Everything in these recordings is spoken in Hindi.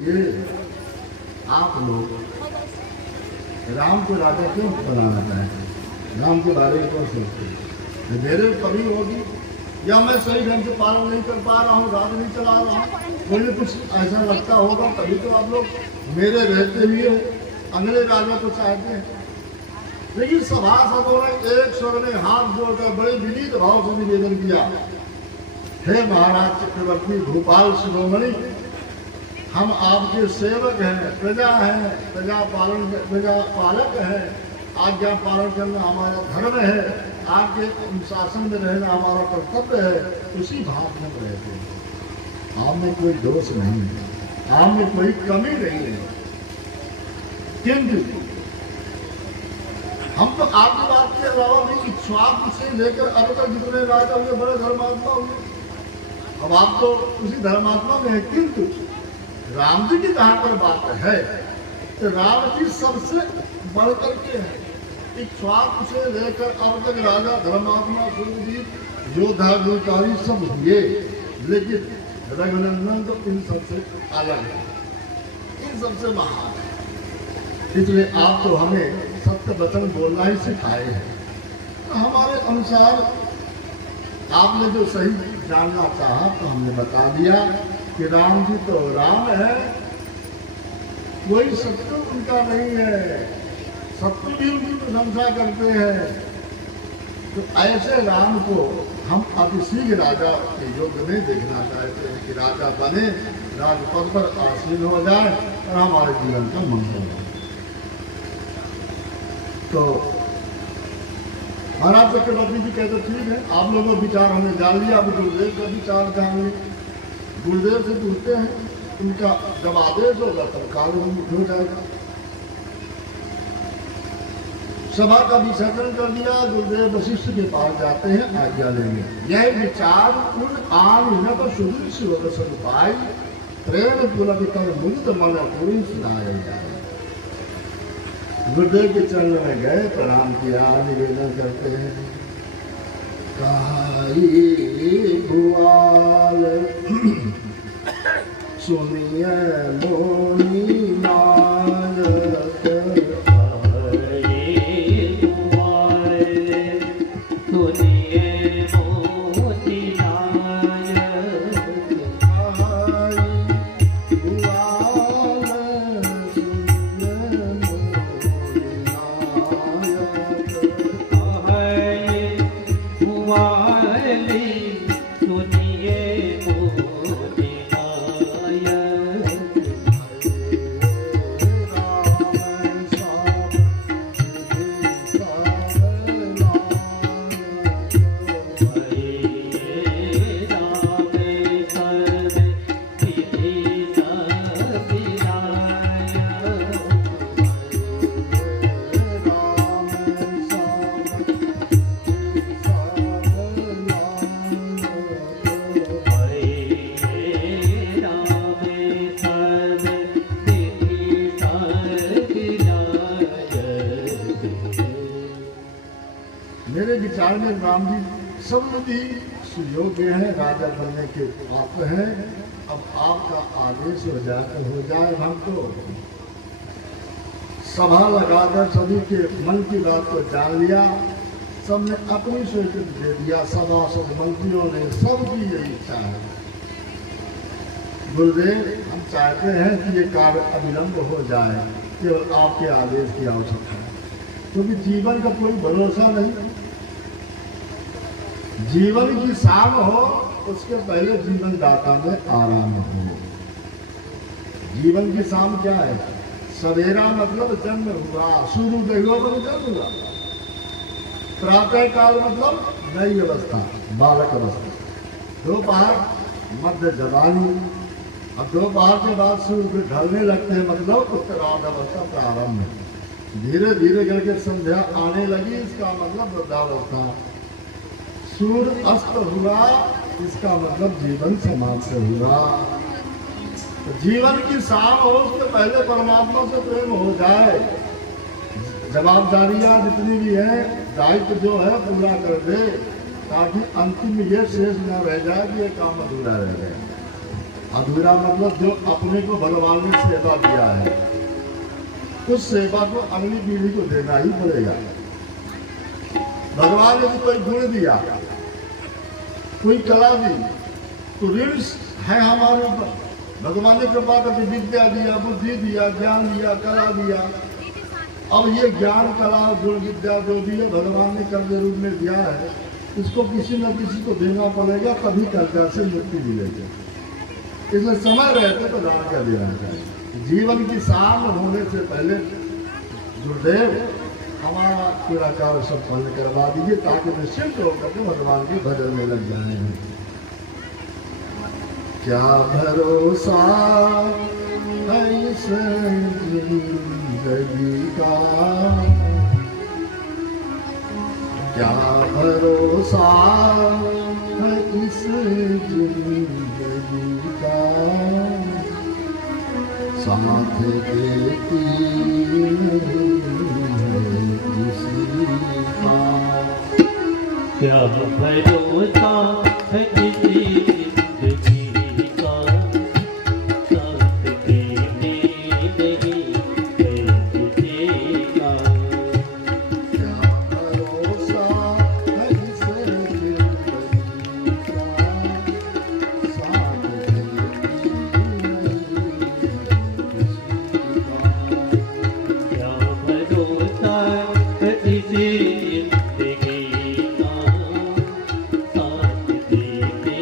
ये आप लोग राम को राजा क्यों बनाना चाहते हैं? राम के बारे में क्यों सोचते हैं? मेरे कभी होगी या मैं सही ढंग से पालन नहीं कर पा रहा हूँ, राज नहीं चला रहा हूँ, मुझे कुछ ऐसा लगता होगा, तभी तो आप लोग मेरे रहते हुए अगले राजा को चाहते हैं। लेकिन सभासदों ने एक स्वर में हाथ जोड़कर बड़े विनीत भाव से निवेदन किया, हे महाराज चक्रवर्ती भूपाल शिरोमणि, हम आपके सेवक हैं, प्रजा हैं, प्रजा पालक हैं, आज्ञा पालन करना हमारा धर्म है, आपके अनुशासन में रहना हमारा कर्तव्य है, उसी भाव में रहते हैं। आप में कोई दोष नहीं है, आप में कोई कमी नहीं है, किंतु हम तो आपकी बात के अलावा भी इक्ष्वाकु से लेकर अब तक जितने राजा हुए बड़े धर्मात्मा हुए, अब आप तो उसी धर्मात्मा में है, किंतु राम जी की जहाँ पर बात है तो राम जी सबसे बढ़ करके है। इक्ष्वाकु से लेकर अब तक राजा धर्मात्मा सूरवीर योद्धा गुणकारी सब हुए, लेकिन रघुनंदन तो इन सबसे अलग है, इन सबसे महान है। इसलिए आप तो हमें सत्य वचन बोलना ही सिखाए हैं। तो हमारे अनुसार आपने जो सही जानना चाहा तो हमने बता दिया कि राम जी तो राम है, कोई शत्रु उनका नहीं है, शत्रु भी उनकी प्रशंसा करते हैं। तो ऐसे राम को हम अतिशीघ्र राजा के योग में देखना चाहते हैं कि राजा बने, राजपद पर आसीन हो जाए और हमारे जीवन का मंगल हो। तो महाराज चक्रवर्ती जी कहते ठीक है, आप लोगों का विचार हमने जान लिया, अब गुरुदेव का विचार जान लिया। गुरुदेव से पूछते हैं, उनका जब आदेश होगा तब काल हो जाएगा। सभा का विसर्जन कर दिया, गुरुदेव वशिष्ठ के पास जाते हैं, आज्ञा लेंगे। यह विचार उन आन न तो सुदृढ़ शिव सदुपाय प्रेम पुलक कर मुक्त मन पूरी सुनाया जाए। गुरुदेव के चरण में गए, प्रणाम किया, निवेदन करते हैं, काई भुआल सुनिए मोनी नायक, मेरे विचार में राम जी सब भी सुयोग्य हैं, राजा बनने के पात्र हैं। अब आपका आदेश हो जाए तो हो जाए। हम तो सभा लगाकर सभी के मन की बात को जान लिया, सबने अपनी स्वीकृति दे दिया, सभा सब मंत्रियों ने सबकी यही इच्छा है। गुरुदेव, हम चाहते हैं कि ये कार्य अविलंब हो जाए, केवल आपके आदेश की आवश्यकता है, क्योंकि जीवन का कोई भरोसा नहीं। जीवन की शाम हो उसके पहले जीवन दाता में आराम हो। जीवन की शाम क्या है? सवेरा मतलब जन्म हुआ, सूर्योदय पर जन्म हुआ। प्रातः काल मतलब नई अवस्था, बालक अवस्था। दोपहर मध्य जवानी, अब दोपहर के बाद सूर्य ढलने लगते हैं, मतलब उत्तरार्ध अवस्था प्रारंभ है। धीरे धीरे करके संध्या आने लगी, इसका मतलब वृद्धावस्था। सूर्य अस्त हुआ, इसका मतलब जीवन समाप्त हुआ। तो जीवन की शाम हो उसके पहले परमात्मा से प्रेम हो जाए। जवाबदारियां जितनी भी है, दायित्व जो है पूरा कर दे, ताकि अंतिम ये शेष न रह जाए कि ये काम अधूरा रह गया। अधूरा मतलब जो अपने को भगवान ने सेवा दिया है उस सेवा को अगली पीढ़ी को देना ही पड़ेगा। भगवान ने कोई गुण दिया, कोई कला दी, तो ऋण है हमारे ऊपर। भगवान ने कृपा करके विद्या दिया, बुद्धि दिया, ज्ञान दिया, कला दिया। अब ये ज्ञान, कला, गुण, विद्या जो भी है भगवान ने कर्ज रूप में दिया है, इसको किसी न किसी को देना पड़ेगा, तभी कर्जा से मुक्ति मिलेगी। इसलिए समय रहते तो दान कर देना चाहिए। जीवन की शाम होने से पहले गुरुदेव हमारा पूरा कार्य संपन्न करवा दीजिए, ताकि निश्चित होकर के भगवान के भजन में लग जाए। क्या भरोसा है इस जिंदगी का, क्या भरोसा है इस जिंदगी का, साथ देती नहीं है किसी का। क्या भरोसा है किसी जिंदगी का, साथ देने नहीं है किसी का। क्या भरोसा है इस जिंदगी का, साथ देती नहीं है किसी का। क्या भरोसा है किसी जिंदगी का, साथ देने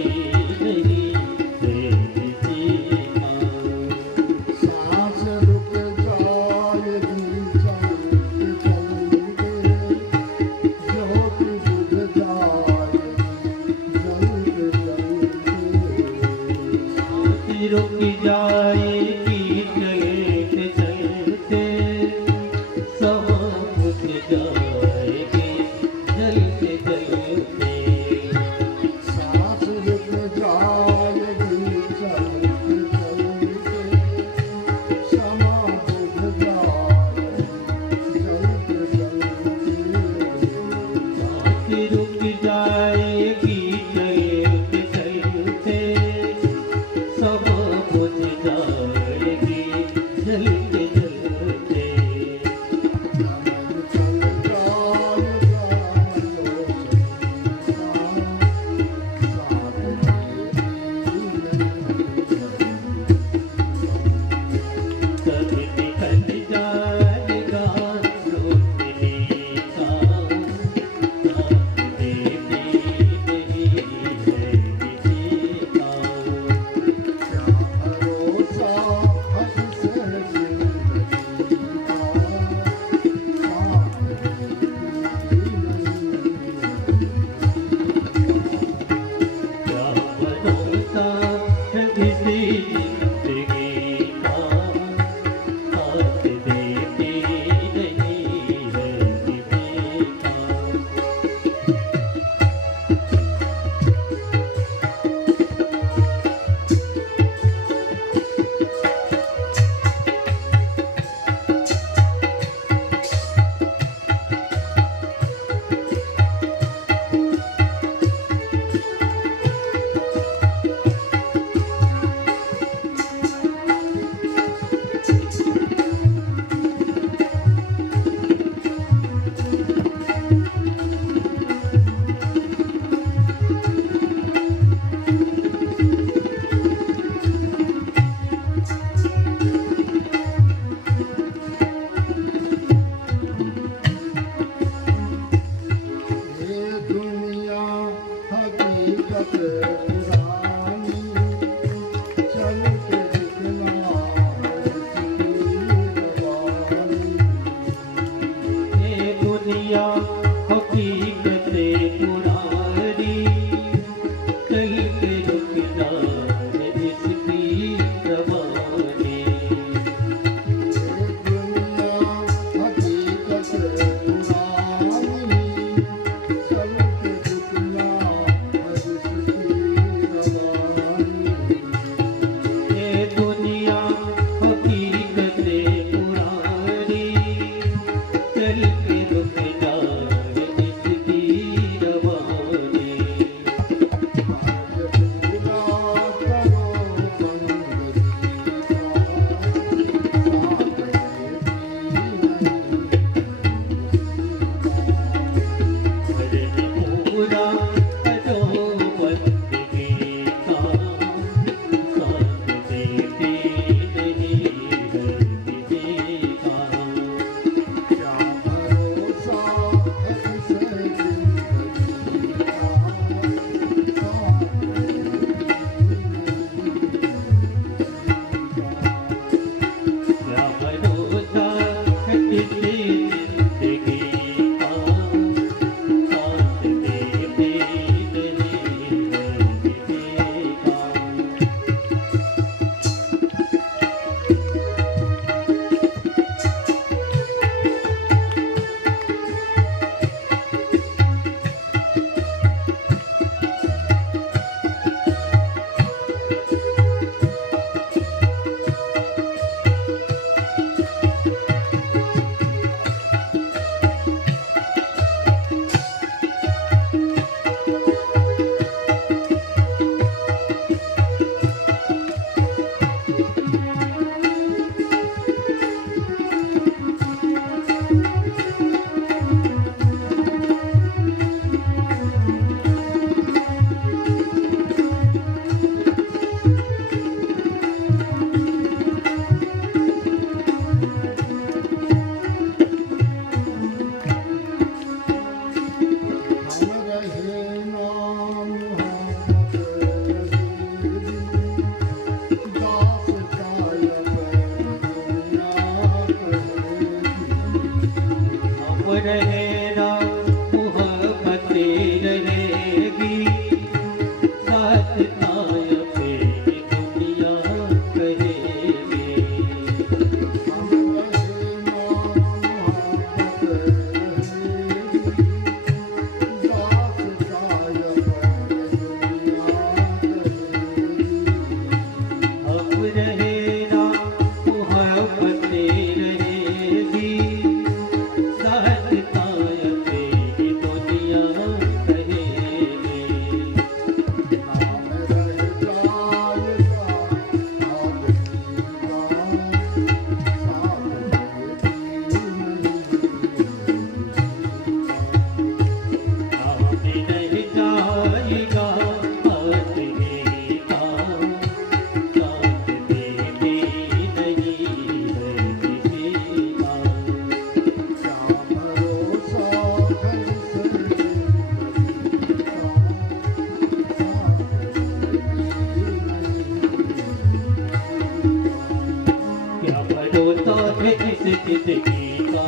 क्या भरोसा है जिस जिंदगी का,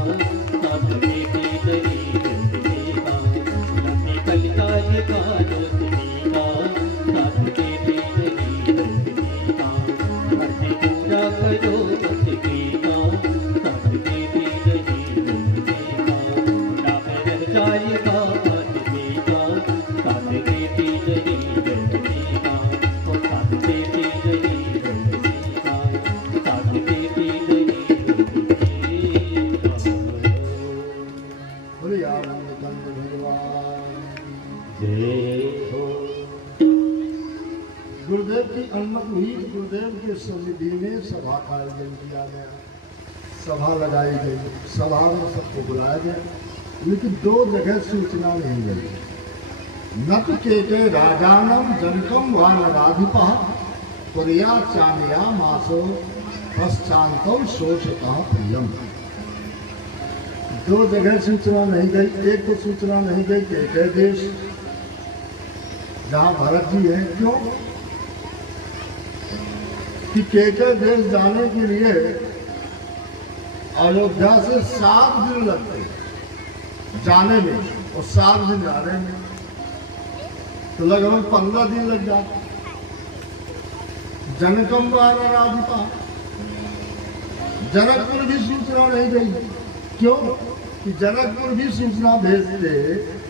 साथ देते नहीं जिंदगी का, निकल जाए का रोशनी का, साथ देते नहीं जिंदगी का, मर्जी पूरा करो जिंदगी का, साथ देते नहीं जिंदगी का, नाम रह जाएगा आदमी का, साथ देते नहीं जिंदगी का, और साथ देते नहीं जिंदगी का, साथ देते नहीं जिंदगी का। बोले आनंद भगवान। जय हो। गुरुदेव की अनुमति हुई, गुरुदेव के सन्निधि में सभा का आयोजन किया गया, सभा लगाई गई, सभा में सबको बुलाया गया, लेकिन दो जगह सूचना नहीं गई। न तो के राजानम जनकम व नराधिपा पुरिया चानया मासो पश्चांतम शोषता प्रियम। दो जगह सूचना नहीं गई। एक तो सूचना नहीं गई के देश जहां भरत जी हैं, क्यों कि के देश जाने के लिए अयोध्या से 7 दिन लगते हैं जाने में और 7 दिन आने में, तो लगभग 15 दिन लग जाते। जनकम राधिपा, जनकपुर भी सूचना नहीं गई, क्यों कि जनकपुर भी सूचना भेजते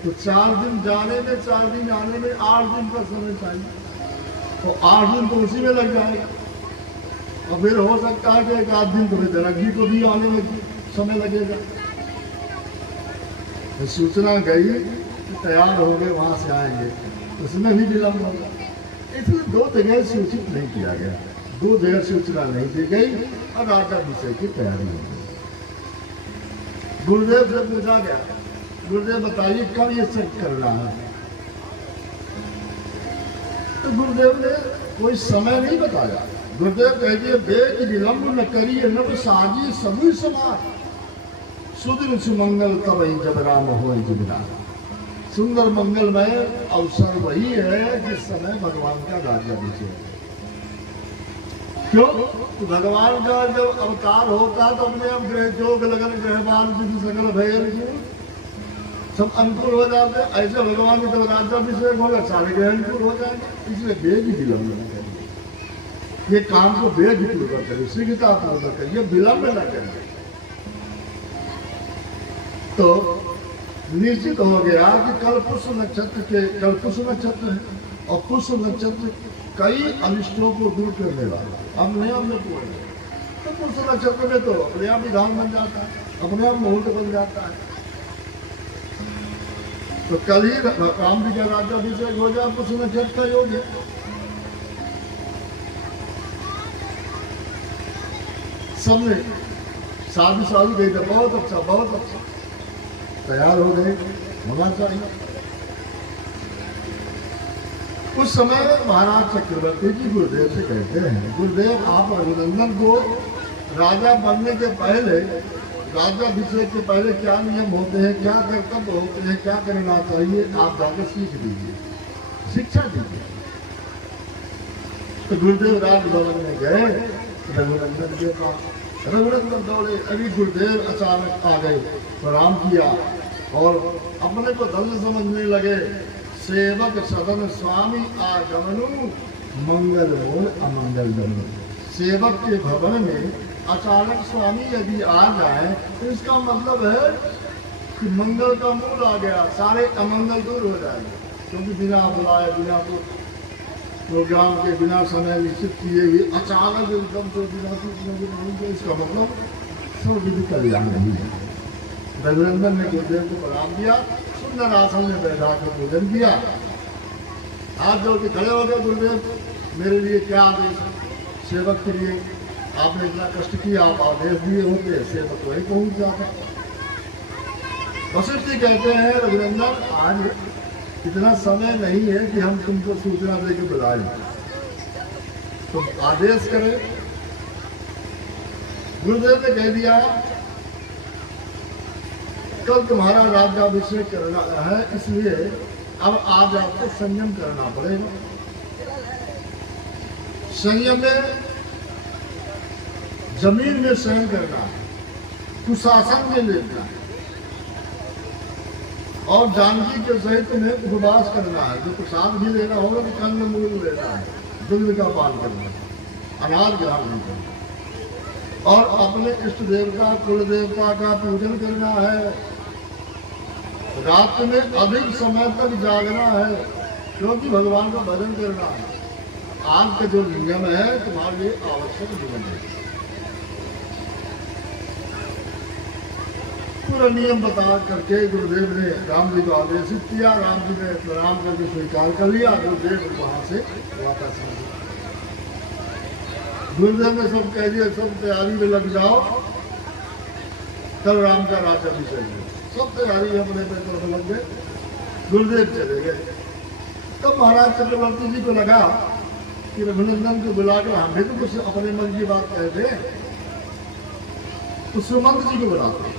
तो 4 दिन जाने में 4 दिन आने में 8 दिन का समय चाहिए, तो 8 दिन तो उसी में लग जाएगा। और फिर हो सकता है कि 1 आध दिन तो जनक जी को भी आने में समय लगेगा। तो सूचना गई कि तैयार होंगे, वहां से आएंगे, उसमें भी विलम्ब होगा। इसलिए 2 जगह सूचित नहीं किया गया, 2 जगह सूचना नहीं दी गई और राजा विषय की तैयारी हो गई। गुरुदेव से पूछा गया, गुरुदेव बताइए कब ये सब करना है, तो गुरुदेव ने कोई समय नहीं बताया। गुरुदेव कहिए वेद विलम्ब न करिए नव साजी सबुई समाज, सुदिन सुमंगल तब ही जब राम हो जबरा। सुंदर मंगलमय अवसर वही है जिस समय भगवान का राज्याभिषेक है। क्यों? तो भगवान का जब अवतार होता है तो अपने आप ग्रह जोग लगन ग्रहवान जिस सकल भयल सब अनुकूल हो जाते। ऐसे भगवान का जब राज्याभिषेक होगा सारे ग्रह अनुकूल हो जाएंगे। इसलिए वेद विलम्ब न करिए, ये काम को वेद पूर्वक करिए, शीघ्रता पूर्वक करिए, विलम्ब न करिए। तो निश्चित हो गया कि कल पुष्य नक्षत्र है और पुष्य नक्षत्र कई अनिष्टों को दूर करने वाला, हमने पूर्ण। तो पुष्य नक्षत्र में तो अपने आप विधान बन जाता है, अपने आप मुहूर्त बन जाता है। तो कल ही राम जी का राज्याभिषेक हो जाए, पुष्य नक्षत्र का योग है। सबने शादी गई था, बहुत अच्छा तैयार हो गए, होना चाहिए। उस समय महाराज चक्रवर्ती जी गुरुदेव से कहते हैं, गुरुदेव आप रघुनंदन को राजा बनने के पहले, राज्याभिषेक के पहले क्या नियम होते हैं, क्या कर्तव्य होते हैं, क्या करना चाहिए, आप जाकर सीख दीजिए, शिक्षा दीजिए। तो गुरुदेव राजभवन में गए रघुनंदन के पास। रघुनंदन दौड़े, अभी गुरुदेव अचानक आ गए, प्रणाम किया और अपने को धन्य समझने लगे। सेवक सदन स्वामी आगमनु मंगल मोल अमंगल दमन। सेवक के भवन में अचानक स्वामी यदि आ जाए तो इसका मतलब है कि मंगल का मूल आ गया, सारे अमंगल दूर हो जाएंगे। क्योंकि बिना बुलाए, बिना प्रोग्राम के, बिना समय निश्चित किए हुए अचानक एकदम से बिना सूचना, इसका मतलब सब विधि कल्याण नहीं है। रघुनंदन ने गुरुदेव को प्रणाम किया, सुंदर आसन में बैठा कर भोजन किया, हाथ जोड़ के खड़े हो गए। गुरुदेव मेरे लिए क्या आदेश है? सेवक के लिए आपने इतना कष्ट किया, आप आदेश दिए होते, सेवक वही पहुंच जाता। वशिष्ठ जी कहते हैं, रघुनंदन आज इतना समय नहीं है कि हम तुमको सूचना दे के बुलाएं, तुम आदेश करें। गुरुदेव ने कह दिया कल तुम्हारा राज्याभिषेक करना है, इसलिए अब आज आपको संयम करना पड़ेगा। संयम में जमीन में शयन करना है, कुशासन में लेना है, और जानकी के सहित में उपवास करना है। जो प्रसाद भी लेना होगा तो कंद मूल लेना है, दुग्ध का पान करना है, अनाज ग्रहण नहीं करना, और अपने इष्ट देवता कुल देवता का पूजन करना है। रात में अधिक समय तक जागना है, क्योंकि भगवान का भजन करना है। आज का जो नियम है तुम्हारे लिए आवश्यक जीवन है। पूरा नियम बता करके गुरुदेव ने राम जी को आदेशित किया। राम जी ने प्रणाम करके स्वीकार कर लिया। गुरुदेव वहां से वापस आ गए। गुरुदेव ने सब कह दिया, सब तैयारी में लग जाओ, कल राम का राज्याभिषेक है। सब तैयारी अपने तरफ लग गए। गुरुदेव चले गए। तब महाराज चक्रवर्ती जी को लगा कि रघुनंदन को बुलाकर हम भी तो कुछ अपने मन की बात कहते हैं, तो सुमंत जी को बुलाते।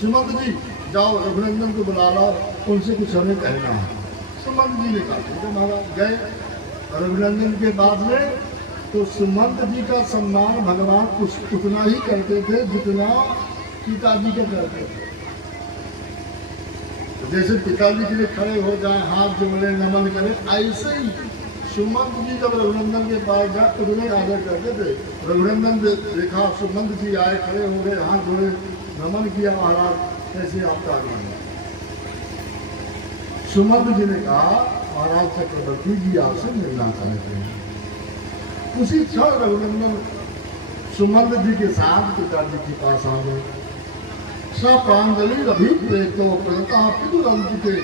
सुमंत जी जाओ रघुनंदन को बुला लाओ, उनसे कुछ हमें कहना है। सुमंत जी ने कहा तो महाराज गए रघुनंदन के पास में। तो सुमंत जी का सम्मान भगवान उतना ही करते थे जितना पिताजी का करते थे। जैसे पिताजी के लिए खड़े हो जाए, हाथ जोड़े, नमन करें, ऐसे ही सुमंत जी जब रघुनंदन के पास जाए तो उन्हें आदर करते थे। रघुनंदन देखा सुमंत जी आए, खड़े हो गए, हाथ जोड़े, नमन किया, महाराज कैसे आपका आगमन है। सुमंत जी ने कहा महाराज चक्रवर्ती जी आपसे मिलना चाहते हैं। उसी क्षण रघुनंदन सुमंत जी के साथ पिताजी के पास आ गए। सप्रांजलि अभिप्रेतो प्रतापितुरंकिते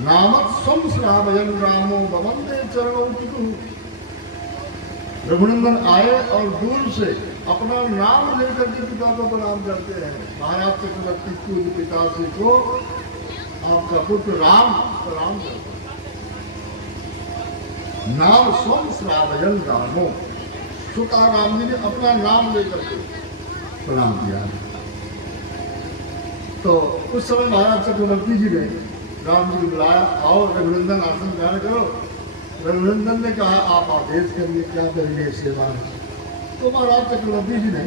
नामत स्वम श्रावयन रामो बवंदे चरणों की। रघुनंदन आए और दूर से अपना नाम लेकर के पिता को प्रणाम करते हैं। महाराज चक्रवर्ती पूज्य पिताजी को आपका पुत्र राम प्रणाम करते हैं। नाम स्वम श्रावयन रामो, सुता राम जी ने अपना नाम लेकर के प्रणाम किया। तो उस समय महाराज चक्रवर्ती जी ने राम जी को बुलाया, आओ रघुनंदन आसन ग्रहण करो। रघुनंदन ने कहा आप आदेश करिए, क्या करेंगे सेवा। तो महाराज चक्रवर्ती जी ने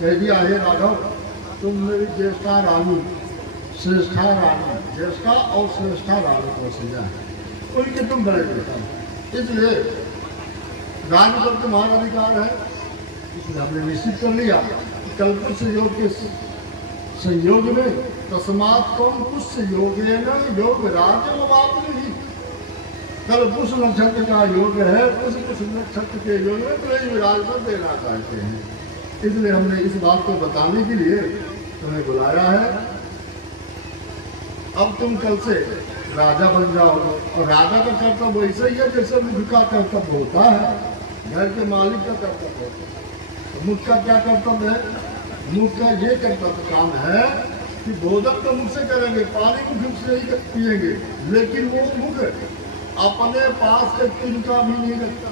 कह दिया, हे राघव तुम मेरी ज्येष्ठा रानी, श्रेष्ठा रानी, ज्येष्ठा और श्रेष्ठा रानी को सजा है, उनके तुम बड़े बेटा, इसलिए राज्य पर तुम्हारा अधिकार है। इसलिए हमने निश्चित कर लिया कल्प संयोग के संयोग में तस्मात् तुम पुष्य योगेन योग राज्य नहीं। कल पुष्य नक्षत्र का योग है, पुष्य नक्षत्र के योग में तो विराजमान देना चाहते हैं। इसलिए हमने इस बात को बताने के लिए तुम्हें बुलाया है। अब तुम कल से राजा बन जाओगे, और राजा का कर्तव्य वैसे ही है जैसे मुख का कर्तव्य होता है, घर के मालिक का कर्तव्य होता है। तो मुख का क्या कर्तव्य है? मुख का ये कर्तव्य काम है कि भोजन तो मुख से करेंगे, पानी मुख से ही पिएंगे, लेकिन वो मुख अपने पास एक तिनका भी नहीं रखता।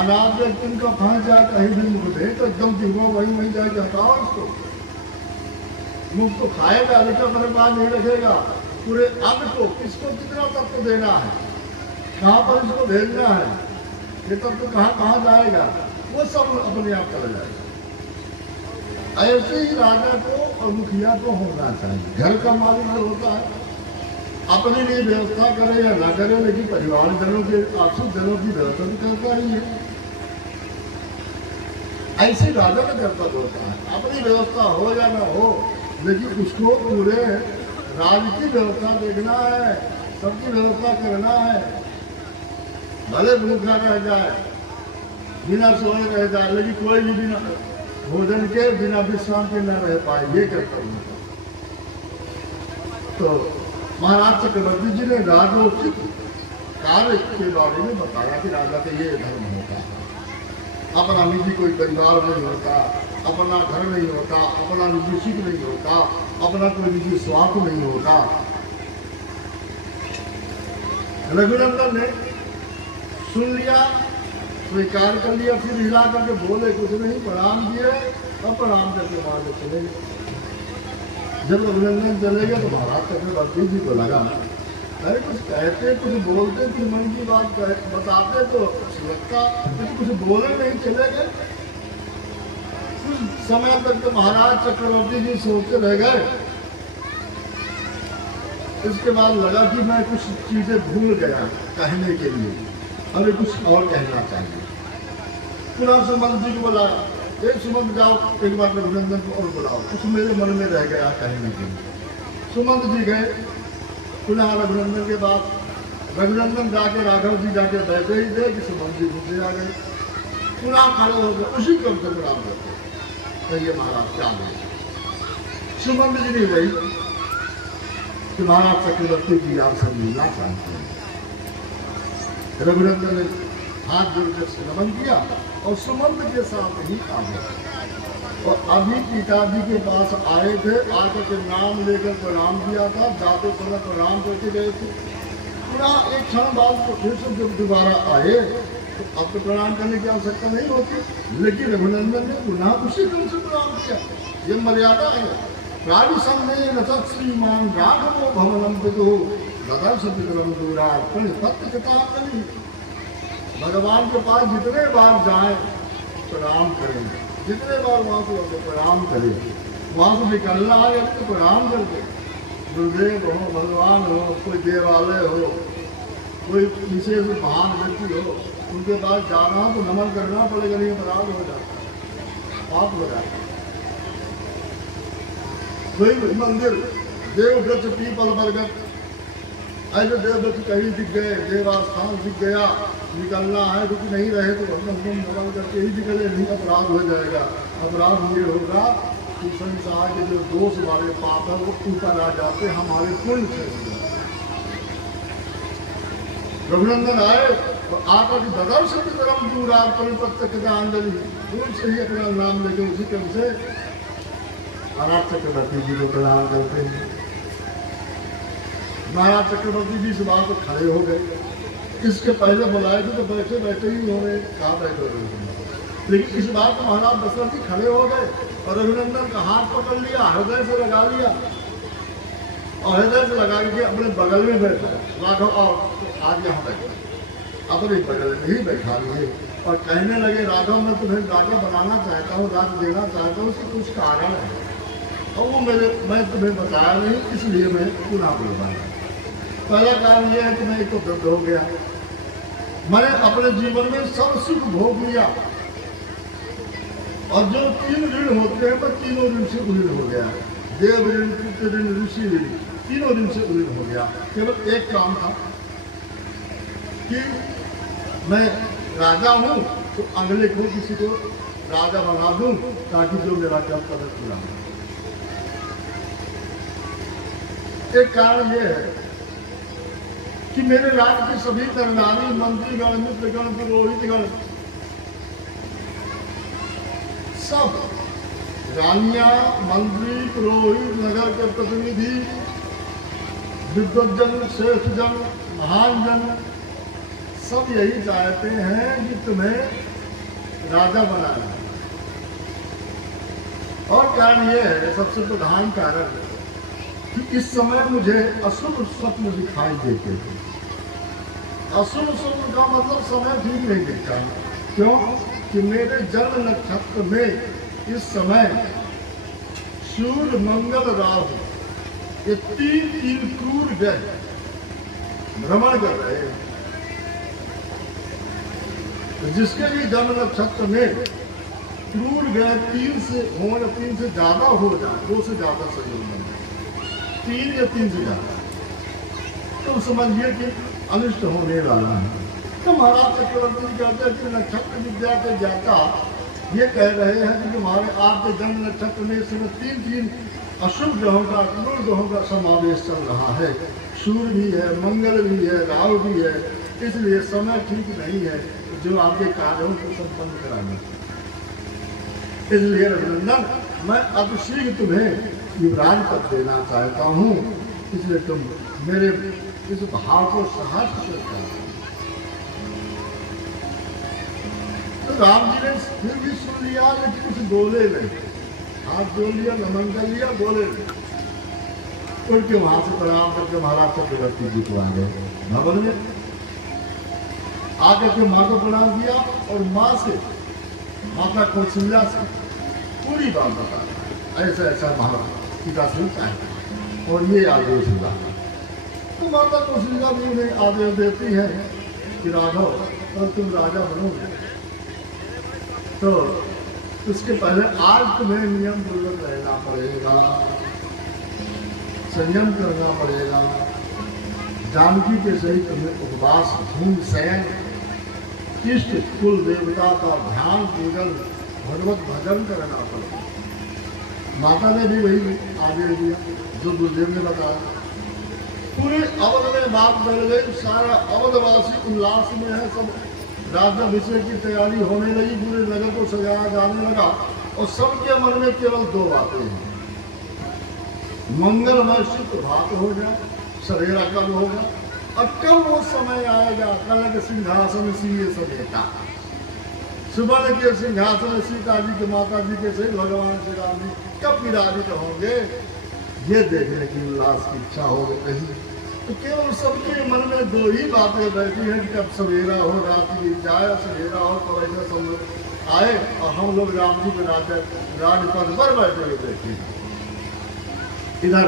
अनाज एक तिनका फंस जाए कहीं भी मुख दे तो एकदम जिम्मा वहीं जाके हटाओ इसको। मुख तो खाएगा लेकिन अपने पास नहीं रखेगा। पूरे अन्न को किसको कितना तत्व देना है, कहाँ पर इसको भेजना है, ये तत्व कहाँ जाएगा, वो सब अपने आप चला जाएगा। ऐसे ही राजा को और मुखिया को होना चाहिए। घर का मालिक जो होता है अपने लिए व्यवस्था करे या ना करे, लेकिन परिवार जनों के आश्रित जनों की व्यवस्था भी करता ही है। ऐसे राजा का कर्तव्य होता है, अपनी व्यवस्था हो या ना हो, लेकिन उसको पूरे राज्य की व्यवस्था देखना है, सबकी व्यवस्था करना है। भले भूखा रह जाए, बिना सोए रह जाए, लेकिन कोई भी बिना भोजन के बिना विश्राम के न रह पाए, ये कर्तव्य है। तो महाराज चक्रवर्ती जी ने राजोचित कार्य के बारे में बताया कि राजा का ये धर्म होता है। अपना निजी कोई परिवार नहीं होता, अपना घर नहीं होता, अपना निजी सुख नहीं होता, अपना कोई निजी स्वार्थ नहीं होता। रघुनंदन ने सुन लिया, स्वीकार कर लिया, फिर हिला करके बोले कुछ नहीं, प्रणाम किए और प्रणाम करके वहां चले गए। जब रघुनंदन चले गए तो महाराज चक्रवर्ती जी को लगा अरे कुछ कहते कुछ बोलते कुछ मन की बात बताते तो लगता, कुछ बोले नहीं, चले गए। समय तक तो महाराज चक्रवर्ती जी सोचते रह गए। इसके बाद लगा कि मैं कुछ चीजें भूल गया कहने के लिए, अरे कुछ और कहना चाहिए। पुनः सुमंत जी को बुलाया, एक सुमंत जाओ एक बार रघुनंदन को और बुलाओ, कुछ मेरे मन में रह गया कहने के लिए। सुमंत जी गए, पुनः रघुनंदन के बाद रघुनंदन जाके राघव जी जाके बैठे ही थे कि सुमंत जी घुसे आ गए, पुनः खड़े हो गए, उसी क्रम से प्रणाम करते कहिए महाराज क्या गए। सुमंत जी नहीं गई कि महाराज चक्रवर्ती जी आपसे मिलना चाहते हैं। रघुनंदन ने हाथ जोड़कर नमन किया और सुमंत के साथ ही आ गया। और अभी पिताजी के पास आए थे, आकर के नाम लेकर प्रणाम किया था, जाते समय प्रणाम करके गए थे। पुनः एक क्षण बाद तो फिर से जब दोबारा आए तो अब तो प्रणाम करने की आवश्यकता नहीं होती, लेकिन रघुनंदन ने पुनः उसी क्रम से प्रणाम किया। ये मर्यादा है। प्राणी समय नचत श्रीमान राघवो भवनम पितु ददर्श पितरम दूराय प्रणिपत्य कृताकनि। भगवान के पास जितने बार जाएं प्रणाम करें, जितने बार वहाँ से प्रणाम करें, वहाँ से निकलना है तो प्रणाम करके, गुरुदेव हो, भगवान हो, कोई देवालय हो, कोई विशेष महान व्यक्ति हो, उनके पास जाना हो तो नमन करना पड़ेगा, नहीं अपराध हो जाता है, पाप हो जाता है। कोई मंदिर देव वृक्ष पीपल बरगद ऐसे देव वृक्ष कहीं दिख गए, देवास्थान दिख गया, निकलना है क्योंकि नहीं रहे तो हम नमन करके ही निकले, नहीं अपराध हो जाएगा। अपराध ये होगा कि संसार के जो दोष वाले पाप है वो ऊपर आ जाते, हमारे पुण्य से। रघुनंदन आए और आकर ददर्श की तरफ दूरा परिपत्यांजलि दूर से ही अपना नाम लेके उसी क्रम से महाराज चक्रवर्ती जी को प्रणाम करते हैं। महाराज चक्रवर्ती जी इस बार तो खड़े हो गए। इसके पहले बुलाए थे तो बैठे बैठे ही उन्होंने कहा बैठे, लेकिन इस बार तो महाराज दशरथ जी खड़े हो गए और रघुनंदन का हाथ पकड़ लिया, हृदय से लगा लिया और हृदय से लगा के अपने बगल में बैठा। राघव और आज यहाँ बैठा, अपने बगल में ही बैठा लिए और कहने लगे, राघव मैं तुम्हें राजा बनाना चाहता हूँ, राज्य देना चाहता हूँ, उसका कुछ कारण है और वो मैं तुम्हें बताया नहीं, इसलिए मैं पुनः बुलवाया। पहला कारण यह है कि मैं एक तो वृद्ध हो गया, मैंने अपने जीवन में सब सुख भोग लिया और जो 3 ऋण होते हैं मैं तीनों ऋण से उलीन हो गया। देव ऋण, पितृ ऋण, ऋषि ऋण, तीनों ऋण से उलीन हो गया। केवल एक काम था कि मैं राजा हूं तो अगले को किसी को राजा बना दूं ताकि जो मेरा कर्तव्य पूरा हो। एक कारण यह है कि मेरे राज्य के सभी नरनारी, मंत्रीगण, मित्रगण, पुरोहितगण सब रानियां, मंत्री, पुरोहित, नगर के प्रतिनिधि, विद्वज्जन, श्रेष्ठजन, महान जन सब यही चाहते हैं कि तुम्हें राजा बनाना। और कारण यह है, सबसे प्रधान कारण कि इस समय मुझे अशुभ स्वप्न दिखाई देते थे। अशुभ स्वप्न का मतलब समय ठीक नहीं दिखता। क्यों? कि मेरे जन्म नक्षत्र में इस समय सूर्य, मंगल, राहु ये 3 क्रूर ग्रह भ्रमण कर रहे हैं। तो जिसके भी जन्म नक्षत्र में क्रूर ग्रह 3 से हो या 3 से ज्यादा हो जाए, 2 से ज्यादा संयोग बन जाए, 3 या 3 से ज्यादा, तो समझिए कि अनिष्ट होने वाला है। तो महाराज चक्रवर्ती कहते हैं कि नक्षत्र विद्या के ज्ञाता ये कह रहे हैं कि तुम्हारे आपके जन्म नक्षत्र में इस समय 3 अशुभ ग्रहों का, क्रूर ग्रहों का समावेश चल रहा है। सूर्य भी है, मंगल भी है, राहु भी है, इसलिए समय ठीक नहीं है जो आपके कार्यों को संपन्न कराना। इसलिए रघुनंदन मैं अब शीघ्र तुम्हें युवराज पद देना चाहता हूँ, इसलिए तुम मेरे इस भाव को सहर्ष से करो। तो राम जी ने फिर भी सुन लिया लेकिन कुछ बोले नहीं, हाथ जोड़ लिया, नमन कर लिया, बोले नहीं। उठ के वहां से प्रणाम करके महाराज चक्रवर्ती जी को आ गए भवन में। आकर के माँ को प्रणाम किया और माँ से, माता कौशल्या से पूरी बात बता रहा है, ऐसा ऐसा पिता श्री चाहते और ये आदेश हुआ। तो माता कौशल्या भी उन्हें आदेश देती है कि राघव और तुम राजा बनोगे तो उसके पहले आज तुम्हें नियम पूर्वक रहना पड़ेगा, संयम करना पड़ेगा। जानकी के सहित तुम्हें उपवास, धूम, शयन, इष्ट कुल देवता का ध्यान, पूजन, भगवत भजन करना पड़ेगा। माता ने भी वही आदेश दिया जो गुरुदेव ने बताया। पूरे अवध में बात बढ़ गई, सारा अवधवासी उल्लास में है, सब राज्याभिषेक की तैयारी होने लगी, पूरे नगर को सजाया जाने लगा और सबके मन में केवल दो बातें हैं, मंगलमय शुभ भात हो जाए, सवेरा कब होगा और कब वो समय आएगा कनक सिंहासन सीए समेटा, सुवर्ण के सिंहासन सीता जी के माता जी के सहित भगवान श्री राम जी कब विराजित होंगे, ये देखने की उल्लास की इच्छा हो रही। तो केवल सबके मन में दो ही बातें बैठी हैं कि कब सवेरा हो, रात्रि जाए, सवेरा हो तो ऐसा सब आए और हम लोग राम जी के राजपद पर बैठे हुए देखें। इधर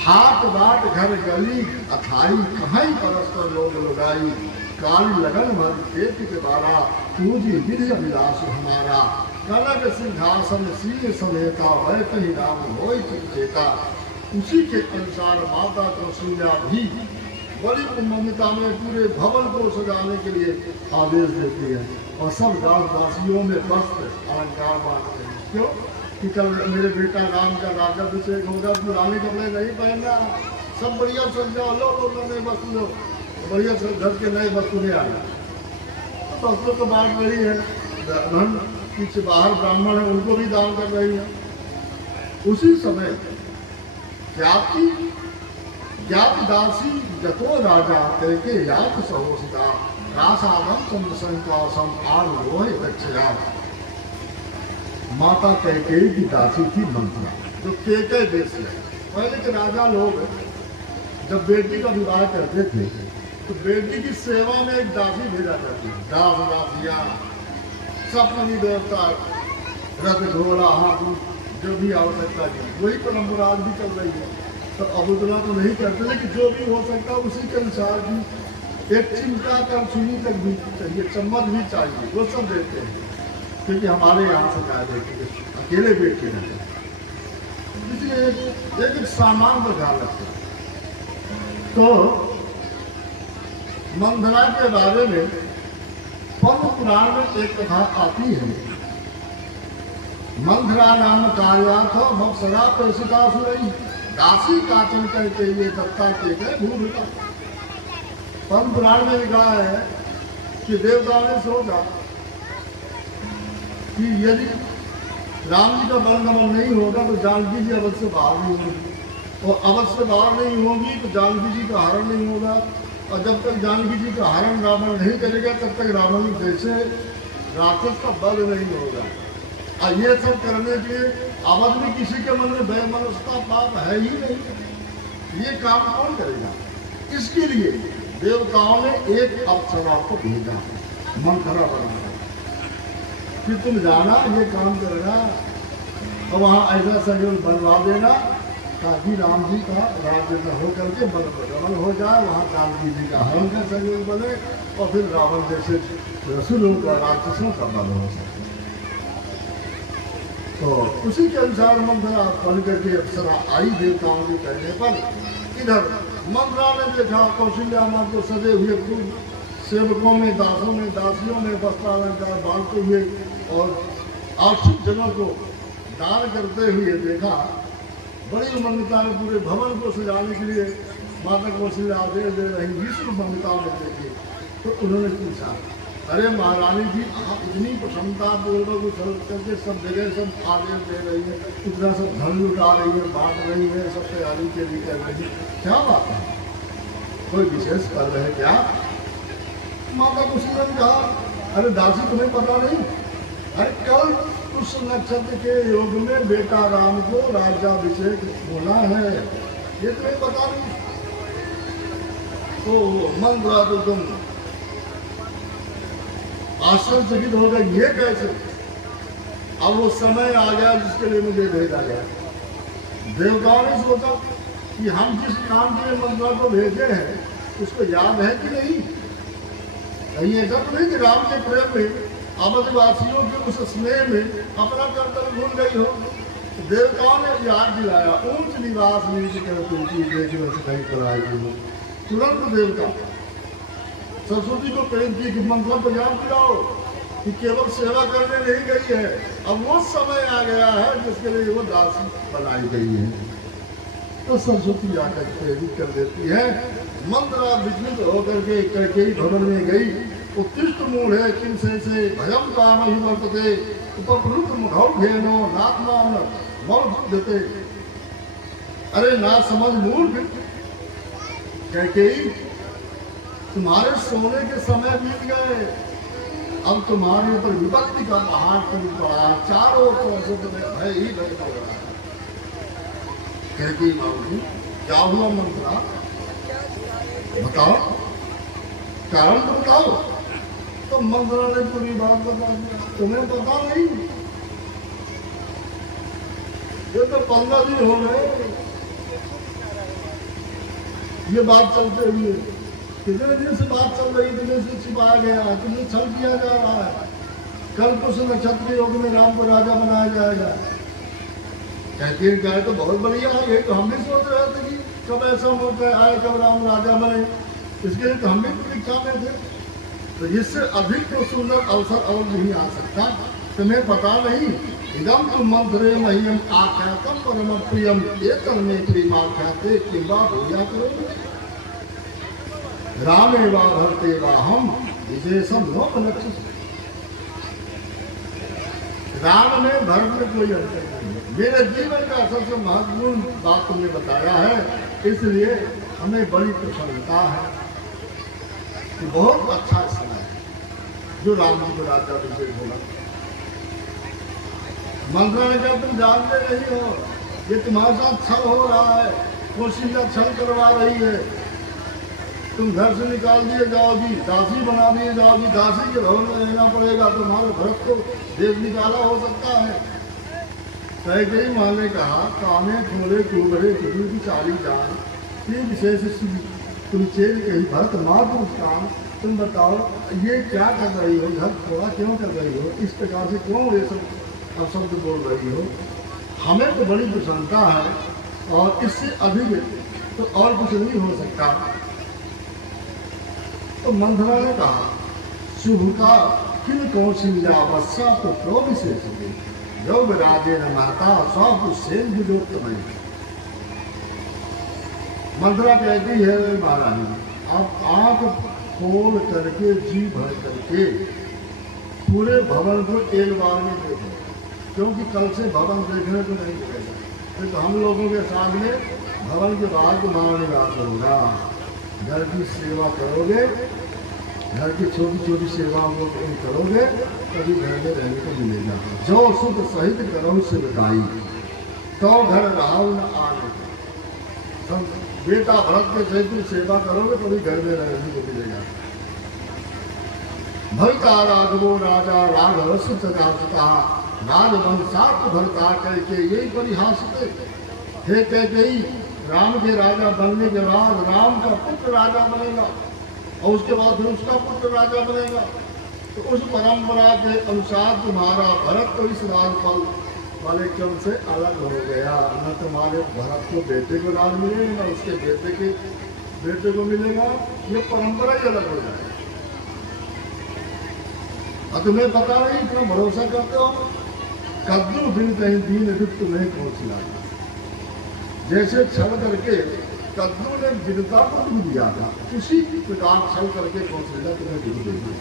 हाट बाट घर गली अथाई, कहाँ परस्पर लोग लगाई, काली लगन भर पेट के बारा, पूजी विधि विलास हमारा, कनक सिंहासन सीए समेता, वह कहीं राम होय चिंतेता। उसी के अनुसार माता कौशल्या भी बड़ी उम्मता में पूरे भवन को सजाने के लिए आदेश देती है और सब गांववासियों में वस्त्र अलंकार बांटते हैं। क्यों कि कल मेरे बेटा राम का राज्याभिषेक होगा, पुराने कपड़े नहीं पहनना, सब बढ़िया सजा लो, नए वस्त्र लो, बढ़िया से घर के नए वस्तु ले आए। तो वस्त्रों को बांट रही है, धन पीछे बाहर ब्राह्मण है उनको भी दान कर रही है। उसी समय ज्ञाति दासी जतो राजा करके यात सहोसिता, रासादम चंद्रशंकासम आरोहे दक्षया। माता कैकेयी की दासी थी मंत्रा, जो केकय देश में पहले के राजा लोग जब बेटी का विवाह करते थे तो बेटी की सेवा में एक दासी भेजा करती थी, दास दासियां सपनी देवता, रथ घोड़ा हाथी जो भी आवश्यकता की, वही परंपरा आज भी चल रही है। तो अब उतना तो नहीं करते, लेकिन जो भी हो सकता है उसी के अनुसार भी एक चिंता कर सुनी तक भी चाहिए, चम्मच भी चाहिए, वो सब देते हैं क्योंकि हमारे यहाँ से क्या देते अकेले बेटे नहीं, इसलिए एक सामान का ध्यान रखते हैं। तो मंथरा के बारे में पद्म पुराण में एक कथा आती है। मंथरा नाम कार्यार्थ मत्सरा प्रसिता सुरई, दासी काचन करके ये दत्ता के गए भूमिका। पद्म पुराण में लिखा है कि देवता ने सोचा कि यदि राम जी का वनगमन नहीं होगा तो जानकी जी अवश्य बाहर नहीं होगी, और अवश्य बाहर नहीं होगी तो जानकी जी का हरण नहीं होगा, और जब तक जानकी जी का हरण रावण नहीं करेगा तब तक रावण जैसे राक्षस का बल नहीं होगा। और ये सब करने के लिए अवध में किसी के मन में वैमनस्यता पाप है ही नहीं, ये काम कौन करेगा। इसके लिए देवताओं ने एक अप्सरा को भेजा, मंथरा बनाया कि तुम जाना ये काम करना और वहाँ ऐसा सहयोग बनवा देना ताकि राम जी का राज्य न हो करके बल हो जाए, वहाँ जानकी जी का हरण का सहयोग बने और फिर रावण जैसे रसूलों का राक्षसों का बल हो सके। तो उसी के अनुसार मंथरा बन करके अप्सरा आई देवताओं के कहने पर। इधर मंथरा ने देखा कौशल्या माँ को सजे हुए खूब सेवकों में, दासों में, दासियों में वस्त्रालंकार बांटते हुए और आश्रित जनों को दान करते हुए देखा। बड़ी उमंगता में पूरे भवन को सजाने के लिए माता कौशल्या आदेश दे रही, विश्व उमंगता में देखे तो उन्होंने पूछा, अरे महारानी जी आप इतनी प्रसन्नता पूर्वक उछल करके सब जगह सब आदेश दे रही है, इतना सब धन लुटा रही है, बांट रही है, सब तैयारी के लिए कर रही है, क्या बात है, कोई विशेष कर रहे हैं क्या। माता कौशल्या ने कहा, अरे दासी तुम्हें पता नहीं, अरे कल उस नक्षत्र के योग में बेटा राम को राज्याभिषेक होना है, ये तुम्हें पता नहीं। तो मंथरा तो तुम आश्चर्यचकित हो गए, ये कैसे। अब वो समय आ गया जिसके लिए मुझे भेजा गया। देवताओं ने सोचा कि हम जिस काम के लिए मंत्रा को भेजे हैं उसको याद है कि नहीं। कहीं ऐसा तो नहीं कि राम के प्रेम में अवधवासियों के उस स्नेह में अपना कर्तव्य भूल गई हो। देवताओं ने याद दिलाया, ऊंच निवास नीच कर तुलसी देखने से कहीं कराएगी। तुरंत देवता सरस्वती को प्रेम की कि मंत्रों को याद दिलाओ कि केवल सेवा करने नहीं गई है, अब वो समय आ गया है जिसके लिए वो दासी बनाई गई है। तो सरस्वती आकर प्रेरित कर देती है। मंत्रा विचलित होकर के कैकेयी भवन में गई। उत्तिष्ठ मूढ़ है किनसे से भयम काम ही वर्तते उपकृत मुखौघेनो नात्मान मौजूदते। अरे ना समझ मूर्ख कैकेयी, तुम्हारे सोने के समय बीत गए, अब तुम्हारे ऊपर विपत्ति का पहाड़ टूट पड़ा, चारों तरफ से तुम्हें भय ही भय पड़ रहा है। कैकेयी मामू क्या हुआ मंत्रा, बताओ कारण तो बताओ। तो मंत्रा ने पूरी बात बता दी। तुम्हें पता नहीं, ये तो 15 दिन हो गए ये बात चलते हुए। कितने दिन से बात चल रही, तुम्हें से छिपाया गया, तुम्हें छल किया जा रहा है। कल कुछ नक्षत्र योग में राम को राजा बनाया जाएगा। कहती है क्या, तो बहुत बढ़िया है, ये तो हम भी सोच रहे थे कि कब ऐसा मौका आए कब राम राजा बने, इसके लिए तो हम भी परीक्षा में थे। तो इससे अधिक तो सुंदर अवसर और नहीं आ सकता। तुम्हें पता नहीं, इदम तुम मंत्रे मह्यम आख्यातम परम प्रियम ये करने प्रेमाख्याते किंबा भूया करोगे। रामे वा भरते वा हम विशेषम नोपलक्ष्य। राम में भरत में कोई अंतर नहीं है। मेरे जीवन का सबसे महत्वपूर्ण बात तुमने बताया है, इसलिए हमें बड़ी प्रसन्नता है कि बहुत अच्छा समय है जो राम जी को राजा अभिषेक बोला। मंत्रा ने कहा तुम जानते नहीं हो, ये तुम्हारे साथ छल हो रहा है, कोशिश छल करवा रही है। तुम घर से निकाल दिए जाओगी, दासी बना दिए जाओगी, दासी के भवन में रहना पड़ेगा, तुम्हारे भरत को देश निकाला हो सकता है। कैकेयी माँ ने कहा, कामे थोड़े कुबरे कुबी की चाली जान ये विशेष तुम चेल कही भरत माँ तुम काम। तुम बताओ ये क्या कर रही हो, घर थोड़ा क्यों कर रही हो, इस प्रकार से क्यों ये सब शब्द बोल रही हो। हमें तो बड़ी प्रसन्नता है और इससे अधिक तो और कुछ नहीं हो सकता। तो मंथरा ने कहा, शुभ का किन कौशल्या वत्सा तो क्यों विशेष योग राजे न माता सब सेन विजोत्तम। मंथरा कहती है, महारानी आप आंख खोल करके जी भर करके पूरे भवन को एक बार में देखो, क्योंकि कल से भवन देखने को नहीं मिलेगा। तो हम लोगों के सामने भवन के बाहर तुम्हारा निवास होगा। घर की सेवा करोगे, घर की छोटी छोटी सेवाओं को करोगे तभी घर में रहने को मिलेगा। जो सुख सहित करो शिवदाई तो घर रहा न आने। सब बेटा भरत के सहित सेवा करोगे तभी घर में रहने को मिलेगा। भरता राघवो राजा राघव सुता राजवंशात भरता कहके यही परिहासते। हे कैकेयी, राम के राजा बनने के बाद राम का पुत्र राजा बनेगा और उसके बाद फिर उसका पुत्र राजा बनेगा। तो उस परंपरा के अनुसार तुम्हारा भरत तो इस राजपाल वाले क्रम से अलग हो गया। न तुम्हारे भरत को बेटे को राज मिलेगा, न उसके बेटे को मिलेगा। ये परंपरा ही अलग हो जाएगी। और तुम्हें पता नहीं, तुम भरोसा करते हो। कद्दू बिन कहीं दीन दुख तुम्हें कौन सिलाता। जैसे छल करके कद्दू ने विनता को दुख दिया था, उसी प्रकार छल करके कौशल्या तुम्हें दुख देगी।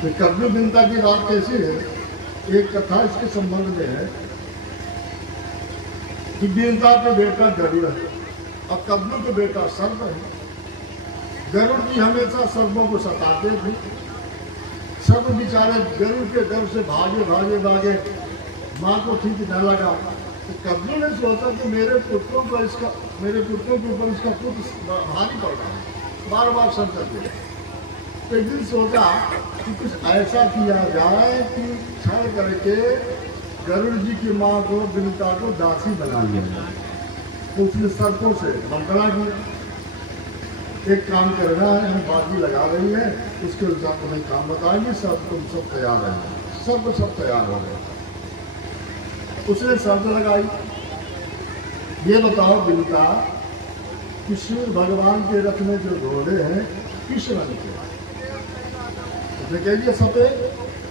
तो कद्दू विनता की बात कैसी है, एक कथा इसके संबंध में है कि विनता के बेटा गरुड़ है और कद्दू के बेटा सर्प है। गरुड़ जी हमेशा सर्पों को सताते थे। सर्प बेचारे गरुड़ के डर से भागे भागे भागे, माँ को ठीक न लगा। तो कद्दू ने सोचा कि मेरे पुत्रों के ऊपर इसका पुत्र भारी पड़ रहा है, बार बार संकट दे। तो एक दिन सोचा कि कुछ ऐसा किया जाए कि छल करके गरुड़ जी की माँ को विनिता को दासी बना लिया। उसने सर्पों से मंत्रणा किया, एक काम करना है, हम बाजी लगा रही है, उसके अनुसार तुम्हें काम बताएंगे, तुम सब तैयार रहें। सब तैयार हो गए। उसने शर्त लगाई, ये बताओ विनिता, कि सूर्य भगवान के रथ में जो घोड़े हैं किस रंग के? उसने कह दिया सफेद।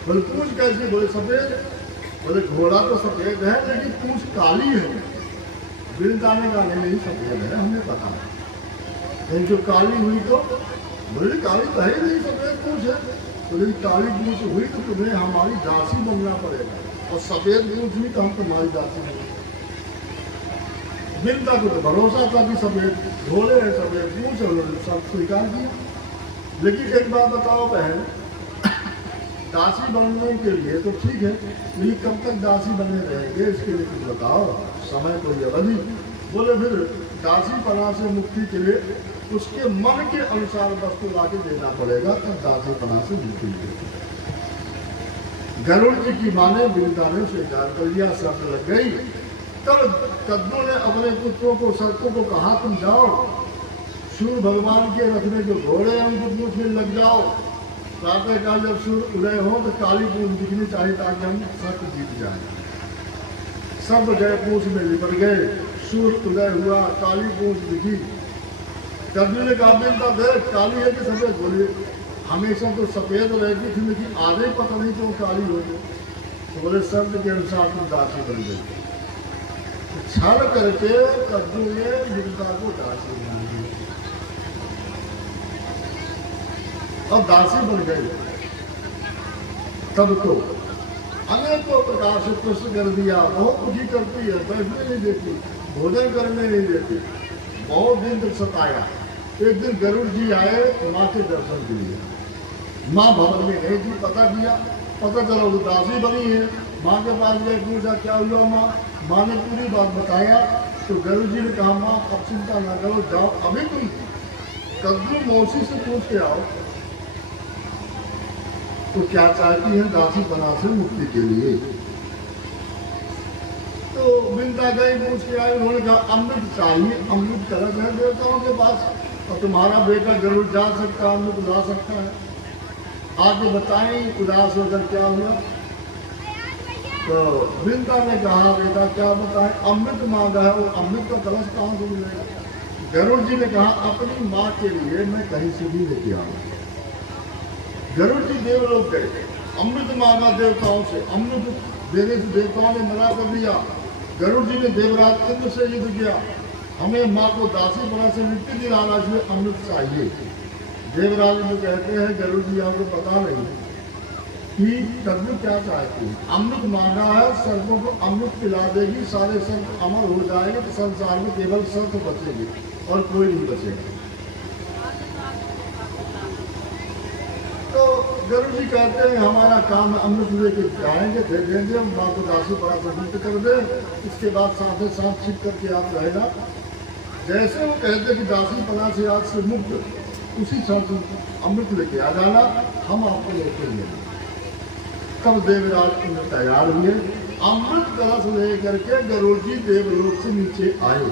बोले पूछ कैसी? बोले सफेद। बोले घोड़ा तो सफेद है लेकिन पूछ काली है। विनिता ने कहा नहीं सफेद है, हमें पता है, लेकिन जो काली हुई तो? बोले काली तो है ही नहीं, सफेद पूछ है। बोले काली पूछ हुई तो तुम्हें हमारी दासी बनना पड़ेगा, और सफेद पूछ हुई तो हम तुम्हारी दासी बनेंगे। विनिता को तो भरोसा था कि सफेद घोड़े हैं, सफेद पूछ है, उन्होंने सब स्वीकार किया। लेकिन एक बात बताओ बहन, दासी बनने के लिए तो ठीक है, लेकिन कब तक दासी बने रहेंगे इसके लिए कुछ बताओ, समय कोई अवधि। बोले फिर दासी पना से मुक्ति के लिए उसके मन के अनुसार वस्तु लाके देना पड़ेगा, तब दासी पना से मुक्ति मिलेगी। गरुड़ जी की माने विनिता ने स्वीकार कर लिया, शर्त लग गई। तब कद्दू ने अपने पुत्रों को, सर्पों को कहा तुम जाओ, सूर्य भगवान के रथ में जो घोड़े हैं उनको पूछ में लग जाओ। प्रातः काल जब सूर्य उदय हो तो काली पूछ दिखनी चाहिए ताकि हम सर्प जीत जाए। सब गए पूछ में लिपट गए, सूर्य उदय हुआ, काली पूछ दिखी। कद्दू ने कहा विनिता देख काली है कि सफेद? बोले हमेशा तो सफेद रहती थी लेकिन आधे पता नहीं क्यों काली हो गई। तो बोले शब्द के अनुसार तुम दासी बन गई। छल करके कद्दू ने विनिता को दासी बना दिया और दासी बन गई। तब तो अनेकों प्रकार से प्रश्न कर दिया, बहुत दुखी करती है, बैठने नहीं देती, भोजन करने नहीं देती, बहुत दिन तक सताया। एक दिन गरुड़ जी आए माँ के दर्शन के लिए। माँ भवन में नहीं थी, पता किया, पता चला वो दासी बनी है। माँ के पास गए, पूछा क्या हुआ माँ? माँ ने पूरी बात बताया। तो गरुड़ जी ने कहा माँ अब चिंता ना करो, जाओ अभी तुम कद्दू मौसी से पूछ के आओ तो क्या चाहती है दासी पना से मुक्ति के लिए। तो विनिता गई, पूछ के आई, उन्होंने कहा अमृत चाहिए, अमृत कलश है देवताओं के पास और तुम्हारा बेटा जरूर जा सकता है, अमृत ला सकता है, आगे बताएं उदास होकर क्या हुआ। तो विनिता ने कहा बेटा क्या बताएं, अमृत मांगा है, वो अमृत का कलश कहाँ से मिलेगा? गरुड़ जी ने कहा अपनी माँ के लिए मैं कहीं से भी लेके आऊँ। गरुड़ जी देवलोक गए, अमृत मांगा देवताओं से, अमृत देने से देवताओं ने मना कर दिया। गरुड़ जी ने देवराज इंद्र से युद्ध किया, हमें माँ को दासी बना से मुक्ति दिलाना, इसलिए अमृत चाहिए। देवराज में कहते हैं गरुड़ जी आपको पता नहीं कि कद्दू क्या चाहती है, अमृत मांगा है, सर्पों को अमृत पिला देगी, सारे सर्प अमर हो जाएंगे, तो संसार में केवल सर्प बचेंगे और कोई नहीं बचेगा। तो गरुड़ जी कहते हैं हमारा काम अमृत लेके जाएंगे, दे देंगे, माँ को दासी बड़ा प्रमुख कर दे, इसके बाद साथ ही साथ छिप करके आप रहेगा। जैसे वो कहते कि दासी पना से आज से मुक्त, उसी क्षण अमृत लेके आ जाना, हम आपको लेके लेंगे। तब देवराज इंद्र तैयार हुए, अमृत कलश लेकर के गरुड़ जी देवलोक से नीचे आए।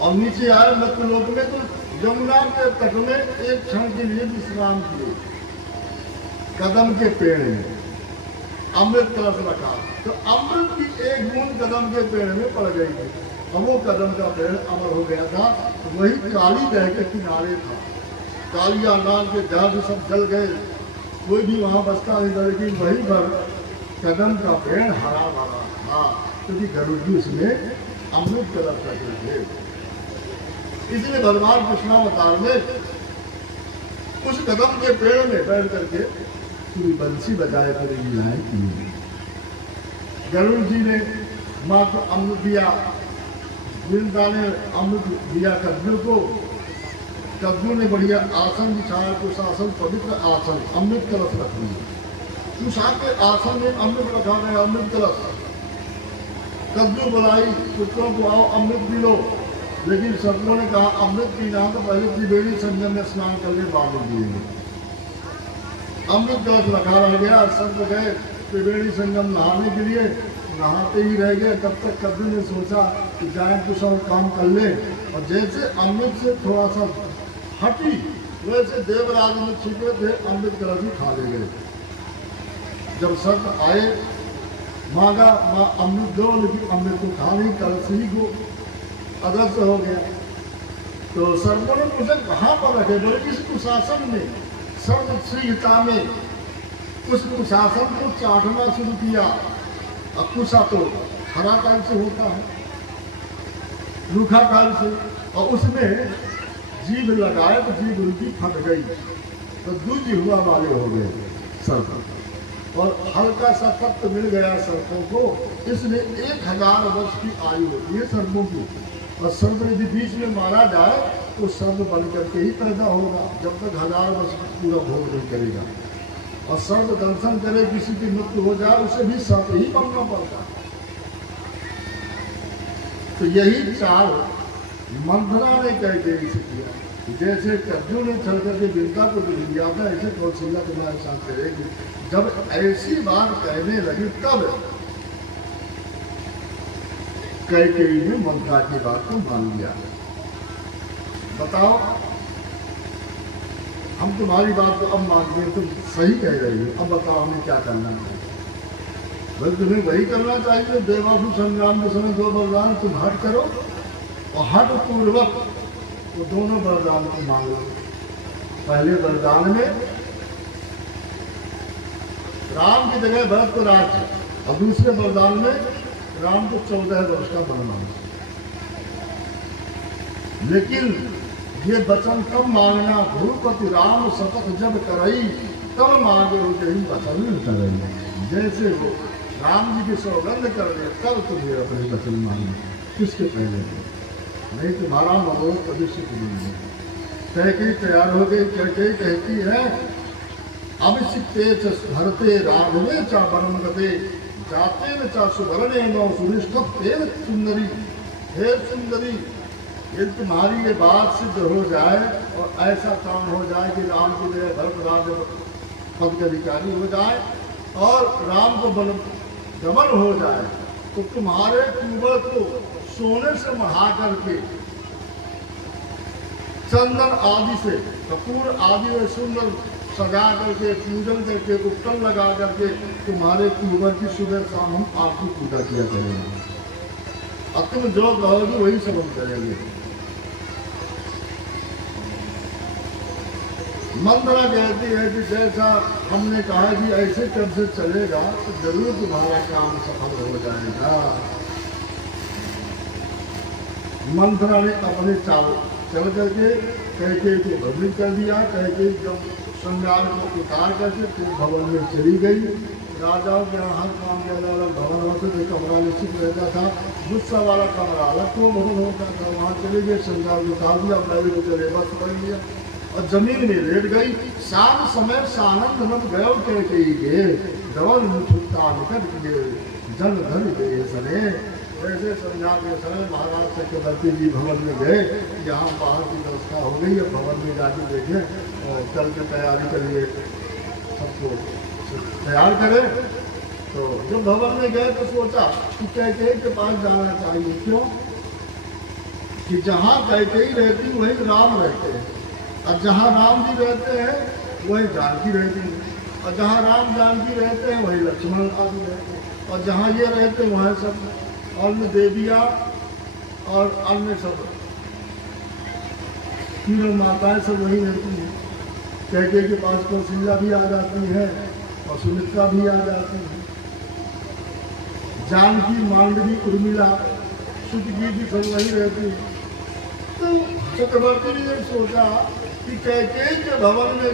और नीचे आए मृतलोक में तो यमुना के तट में एक क्षण के लिए विश्राम किए, कदम के पेड़ में अमृत कलश रखा। तो अमृत की एक बूंद कदम के पेड़ में पड़ गई थी, अब वो कदम का पेड़ अमर हो गया था। वही काली दह के किनारे था, कालिया नाल के जहाज सब जल गए, कोई भी वहाँ बसता नहीं था, लेकिन वहीं पर कदम का पेड़ हरा भरा था, क्योंकि गरुड़ जी उसमें अमृत कलश रखे थे। इसलिए भगवान कृष्णावतार में उस कदम के पेड़ में बैठ करके पूरी बंसी बजाए पूरी लीलाएं की। गरुड़ जी ने माँ को अमृत दिया, विनिता ने अमृत दिया कद्दू को, कद्दू ने बढ़िया आसन बिछाया, कुछ आसन पवित्र आसन, अमृत कलश रख दिया, उस के आसन में अमृत रखा गया, अमृत कलश। कद्दू बुलाई पुत्रों को आओ अमृत पी लो, लेकिन सर्पों ने कहा अमृत पीना तो पहले त्रिवेणी संगम में स्नान करके बाद में पिएंगे। अमृत कलश रखा रह गया, सर्प गए त्रिवेणी संगम नहाने के लिए नहाते ही रह गए। तब तक कभी ने सोचा कि जाए कुछ और काम कर ले, और जैसे अमृत से थोड़ा सा हटी वैसे देवराज में छिपे थे, अमृत कलश ही खा ले गए। जब सर्प आए मांगा, माँ अमृत दो, लेकिन अमृत को खा नहीं, कलश ही को अदृश्य हो गया। तो सर्पों ने पूछा कहाँ पर रखे? बोले किसी कुशासन में, सर्व श्रीता में। उस कुशासन को चाटना शुरू किया। अब कुशा तो हरा काल से होता है, रूखा काल से, और उसमें जीभ लगाए तो जीभ उनकी फट गई, तो दूजी हुआ वाले हो गए सर्प, और हल्का सा तत्व मिल गया सर्पों को। इसलिए 1000 वर्ष की आयु होती है सर्पों की, और सर्प यदि बीच में मारा जाए तो सर्प बन करके ही पैदा होगा, जब तक 1000 वर्ष पूरा भोग नहीं करेगा। और सर्प दर्शन करे किसी की मृत्यु हो जाए, उसे भी सर्प ही बनना पड़ता। तो यही चाल मंथरा ने कैकेयी से किया। जैसे कद्दू ने चढ़ करके विंता को लिख दिया था, ऐसे कौशल्या तुम्हारे साथ करेगी। जब ऐसी बात कहने लगी तब कैकेयी ने मंथरा की बात को मान लिया। बताओ, हम तुम्हारी बात को अब मानते हैं, तुम सही कह रही हो, अब बताओ हमें क्या करना है? बस तुम्हें वही करना चाहिए। देवासुर संग्राम के समय 2 वरदान तुम हट करो, और हट पूर्वक वो दोनों वरदान को मांगो। पहले वरदान में राम की जगह भरत को राज्य, और दूसरे वरदान में राम को 14 वर्ष का वनवास। लेकिन ये वचन तब मांगना, भूपति राम शपथ जब करई, तब मांगे हो यही वचन करई। जैसे वो राम जी की सौगंध कर दे तब तुम्हें अपने वचन मांगना, किसके पहले नहीं तुम्हारा मनोरथ कभी सिद्ध नहीं है। कैकेयी तैयार हो गई। कैकेयी कहती है अभिषिक्ते भरते राघवे चा वनम गते, जाते न चा सुभरणे नौ सुनिष्ठते सुंदरी। हे सुंदरी, ये तुम्हारी ये बात सिद्ध हो जाए और ऐसा काम हो जाए कि राम की जगह भरत राज्य पद के अधिकारी हो जाए और राम को गमन हो जाए, तो तुम्हारे कुंवर को सोने से मढ़ा करके, चंदन आदि से, कपूर आदि में सुंदर सजा करके, पूजन करके, उपटन लगा करके तुम्हारे कुंवर की सुबह शाम हम आपकी पूजा किया करेंगे, और तुम जो कहोगे वही सब हम करेंगे। मंथरा कहती है कि जैसा हमने कहा कि ऐसे कब से चलेगा तो जरूर तुम्हारा काम सफल हो जाएगा। मंथरा ने अपने चाल चल करके कैकेयी को भ्रमित कर दिया। कैकेयी जब श्रृंगार को उतार करके फिर भवन में चली गई। राजाओं के यहाँ हर काम के अलग अलग भवन होते थे, कमरा निश्चित रहता था, गुस्सा वाला कमरा अलग को भवन होता था, वहाँ चले गए, श्रृंगार को उतार दिया, पहले को चले बस कर लिया और जमीन में लेट गई। शाम समय सानंद मत गयो कैकेयी के, धवल मुठुता निकट गए जन धन गए सने। ऐसे संध्या के समय महाराज चक्रवर्ती जी भवन में गए, यहाँ बाहर की व्यवस्था हो गई है, भवन में जाके देखे और चल के तैयारी करिए, सबको तैयार करें। तो जब भवन में गए तो सोचा कि कैकेयी के पास जाना चाहिए। क्यों? कि जहाँ कैकेयी रहती वहीं राम रहते हैं, और जहाँ राम जी रहते हैं वहीं जानकी रहती है, और जहाँ राम जानकी रहते हैं वहीं लक्ष्मण आदि रहते हैं, और जहाँ ये रहते हैं वहाँ सब अन्य देवियाँ और अन्य सब तीनों माताएं सब वहीं रहती हैं। कैकेयी के पास कौशल्या भी आ जाती है और सुमित्रा भी आ जाती है, जानकी, मांडवी, उर्मिला, सुतगी भी सब वहीं रहती है। तो चक्रवर्ती ने सोचा कि कैकेयी के भवन में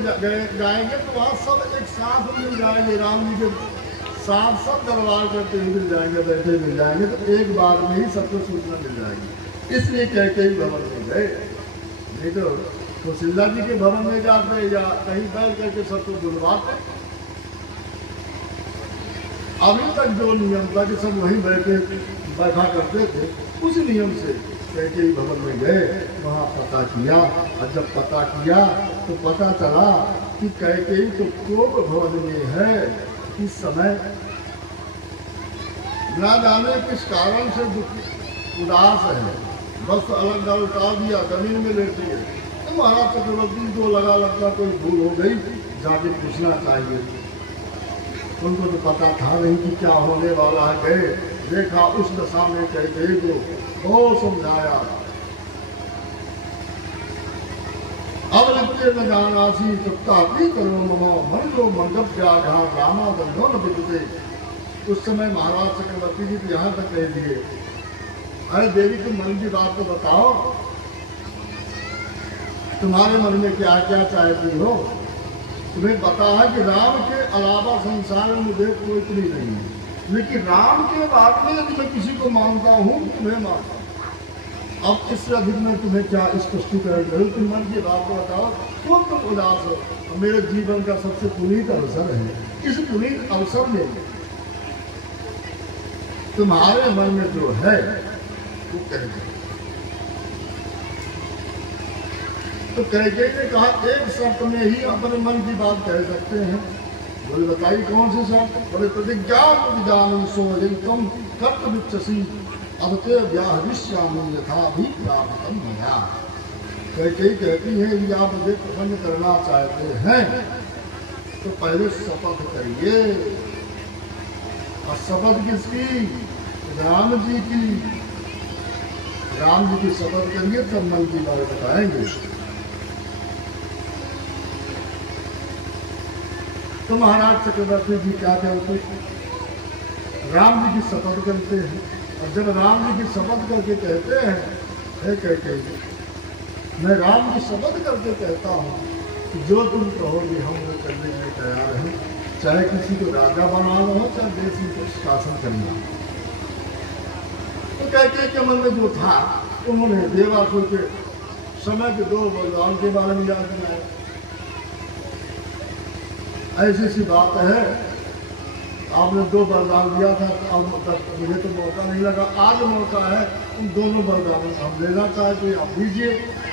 जाएंगे तो वहाँ सब एक साथ मिल जाएंगे, राम जी के साथ सब दरबार करते हुए मिल जाएंगे, बैठे मिल जाएंगे, तो एक बार में ही सबको सूचना मिल जाएगी। इसलिए कैकेयी भवन में गए। नहीं तो कौशल्या जी के भवन में जाते या कहीं बैठ करके सबको बुलवाते। अभी तक जो नियम था कि सब वहीं बैठा करते थे, उस नियम से कैकेयी भवन में गए, वहाँ पता किया, और जब पता किया तो पता चला कि कैकेयी तो कोप भवन में है। इस समय ना जाने किस कारण से उदास है, बस अलग डाल उठा दिया, जमीन में लेटी है। तो महाराज चक्रवर्ती को लगता कोई भूल हो गई, जाके पूछना चाहिए। उनको तो पता था नहीं कि क्या होने वाला है। गए, देखा उस दशा में कहते को बहुत समझाया। अब लिखते न जानासी सत्तापी करो ममो मन जो मंडप व्याघा रामा बंधो न विदुते। उस समय महाराज चक्रवर्ती जी तो यहाँ तक कह दिए, अरे देवी तुम मन की बात तो बताओ, तुम्हारे मन में क्या क्या चाहती हो। तुम्हें पता है कि राम के अलावा संसार में मुझे कोई नहीं है, लेकिन राम के बाद में यदि मैं किसी को मानता हूँ तुम्हें मानता हूँ। अब इससे अधिक में तुम्हें क्या स्पष्टीकरण करूँ, तुम मन की बात को बताओ। क्यों तुम उदास हो। मेरे जीवन का सबसे पुनीत अवसर है, इस पुनीत अवसर में तुम्हारे मन में जो है वो कह दो। तो कैकेयी ने कहा एक शर्त में ही अपने मन की बात कह सकते हैं। बोले बताइए कौन सी शर्त। बोले प्रतिज्ञा विधान सो तुम कर्तव्यसी अवते व्याहरिष्यामि यथा भी प्राप्तम मया। कैकेयी कहती है यदि आप मुझे प्रसन्न करना चाहते हैं तो पहले शपथ करिए। और शपथ किसकी? राम जी की। राम जी की शपथ करिए तब मन की बात बताएंगे। तो महाराज चक्रवर्ती जी क्या कहते हैं, राम जी की शपथ करते हैं। और जब राम जी की शपथ करके कहते हैं, है कैकेयी मैं राम की शपथ करके कहता हूँ कि जो तुम कहोगे हम वो करने के लिए तैयार हैं, चाहे किसी को राजा बनाना हो चाहे देश में शासन करना हो। तो कैकेयी के मन में जो था उन्होंने देवासुर के समय के 2 वरदान के बारे में याद किया। ऐसी सी बात है, आपने 2 वरदान दिया था, अब मुझे तो मौका नहीं लगा, आज मौका है उन दोनों वरदानों हम लेना चाहते हैं, आप दीजिए।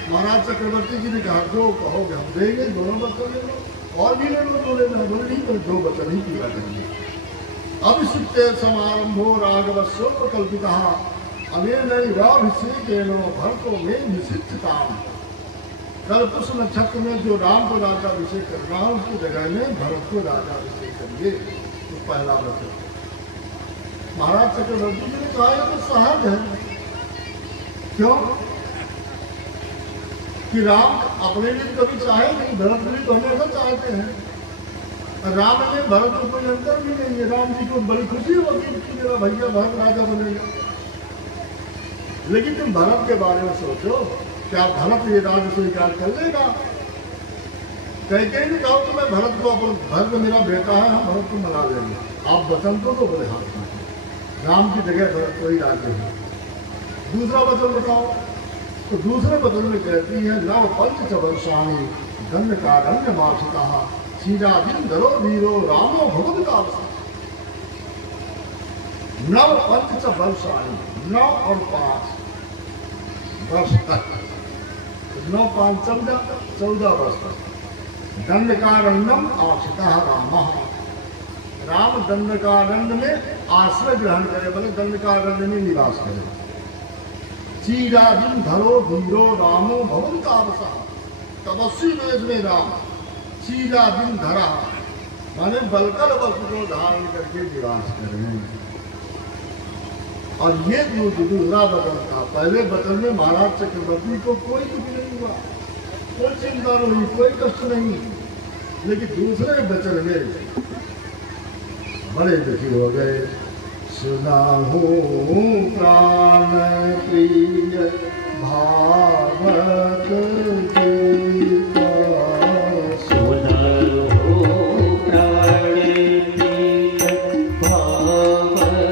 महाराज चक्रवर्ती जी ने कहा जो कहोगे हम देंगे, दोनों वचन ले लो और भी ले लो, जो लेना। बोले नहीं तो 2 वचन ही पूरा करेंगे। अभिषिक्ते समारंभो राघवस्व प्रकल्पिता अनेनैवाभिषेकेनो भरतो मे निषिद्धताम्। कल पुष्प नक्षत्र में जो राम को राज्याभिषेक करना है उसकी जगह में भरत को राज्याभिषेक करिए। तो पहला वचन महाराज चक्रवर्ती जी ने कहा यह तो सहज है। क्यों कि राम अपने लिए कभी चाहे नहीं, भरत भी तो हमेशा चाहते हैं। राम में भरत को कोई अंतर भी नहीं है। राम जी को बड़ी खुशी होगी कि मेरा भैया भरत राजा बनेगा। लेकिन तुम भरत के बारे में सोचो, क्या भरत ये राज्य स्वीकार कर लेगा? कैकेयी ने कहा तो मैं भरत को भरत मेरा बेटा है, हम भरत को मना लेंगे। आप वचन तो बोले हाथ में राम की जगह भरत को ही राज्य है। दूसरा वचन बताओ। तो दूसरे वचन में कहती है नव पंच वर्षाणी दंड कारण्य मार्षिता सीराजिन धरो वीरो रामो भगवत काल। नव पंच वर्षाणी, 9 और 5 वर्ष तक, 9 5 14 वर्ष तक दंडकारण्यम आश्रिता राम। राम दंडकारण्य में आश्रय ग्रहण करे, बोले दंडकारण्य में निवास करे। चीराजिन धरो धीरो रामो भवंतावसा। तपस्वी वेश में राम चीराजिन धरा माने बलकर वस्तु को धारण करके निवास करें। और ये दूसरा वचन था। पहले वचन में महाराज चक्रवर्ती को कोई दुख नहीं हुआ, कोई चिंता नहीं, कोई कष्ट नहीं। लेकिन दूसरे वचन में बड़े दुखी हो गए। सुनाहु प्राण प्रिय भावत गीता। सुनाहु प्राण प्रिय भावत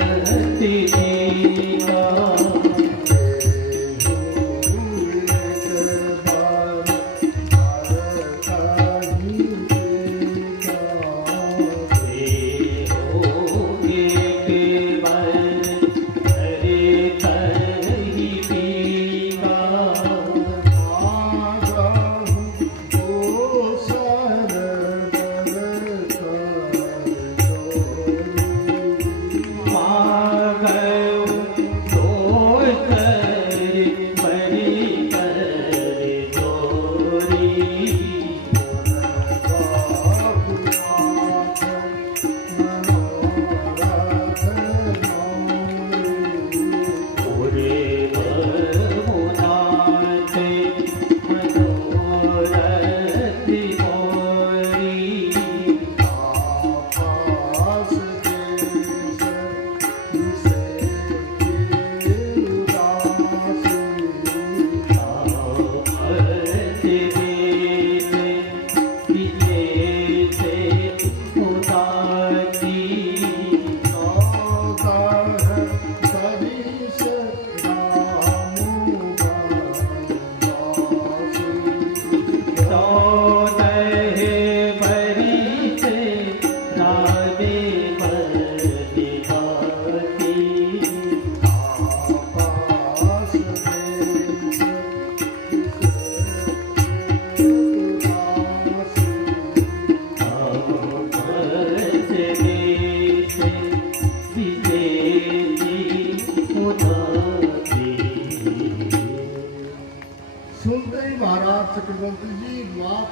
गीता। आजा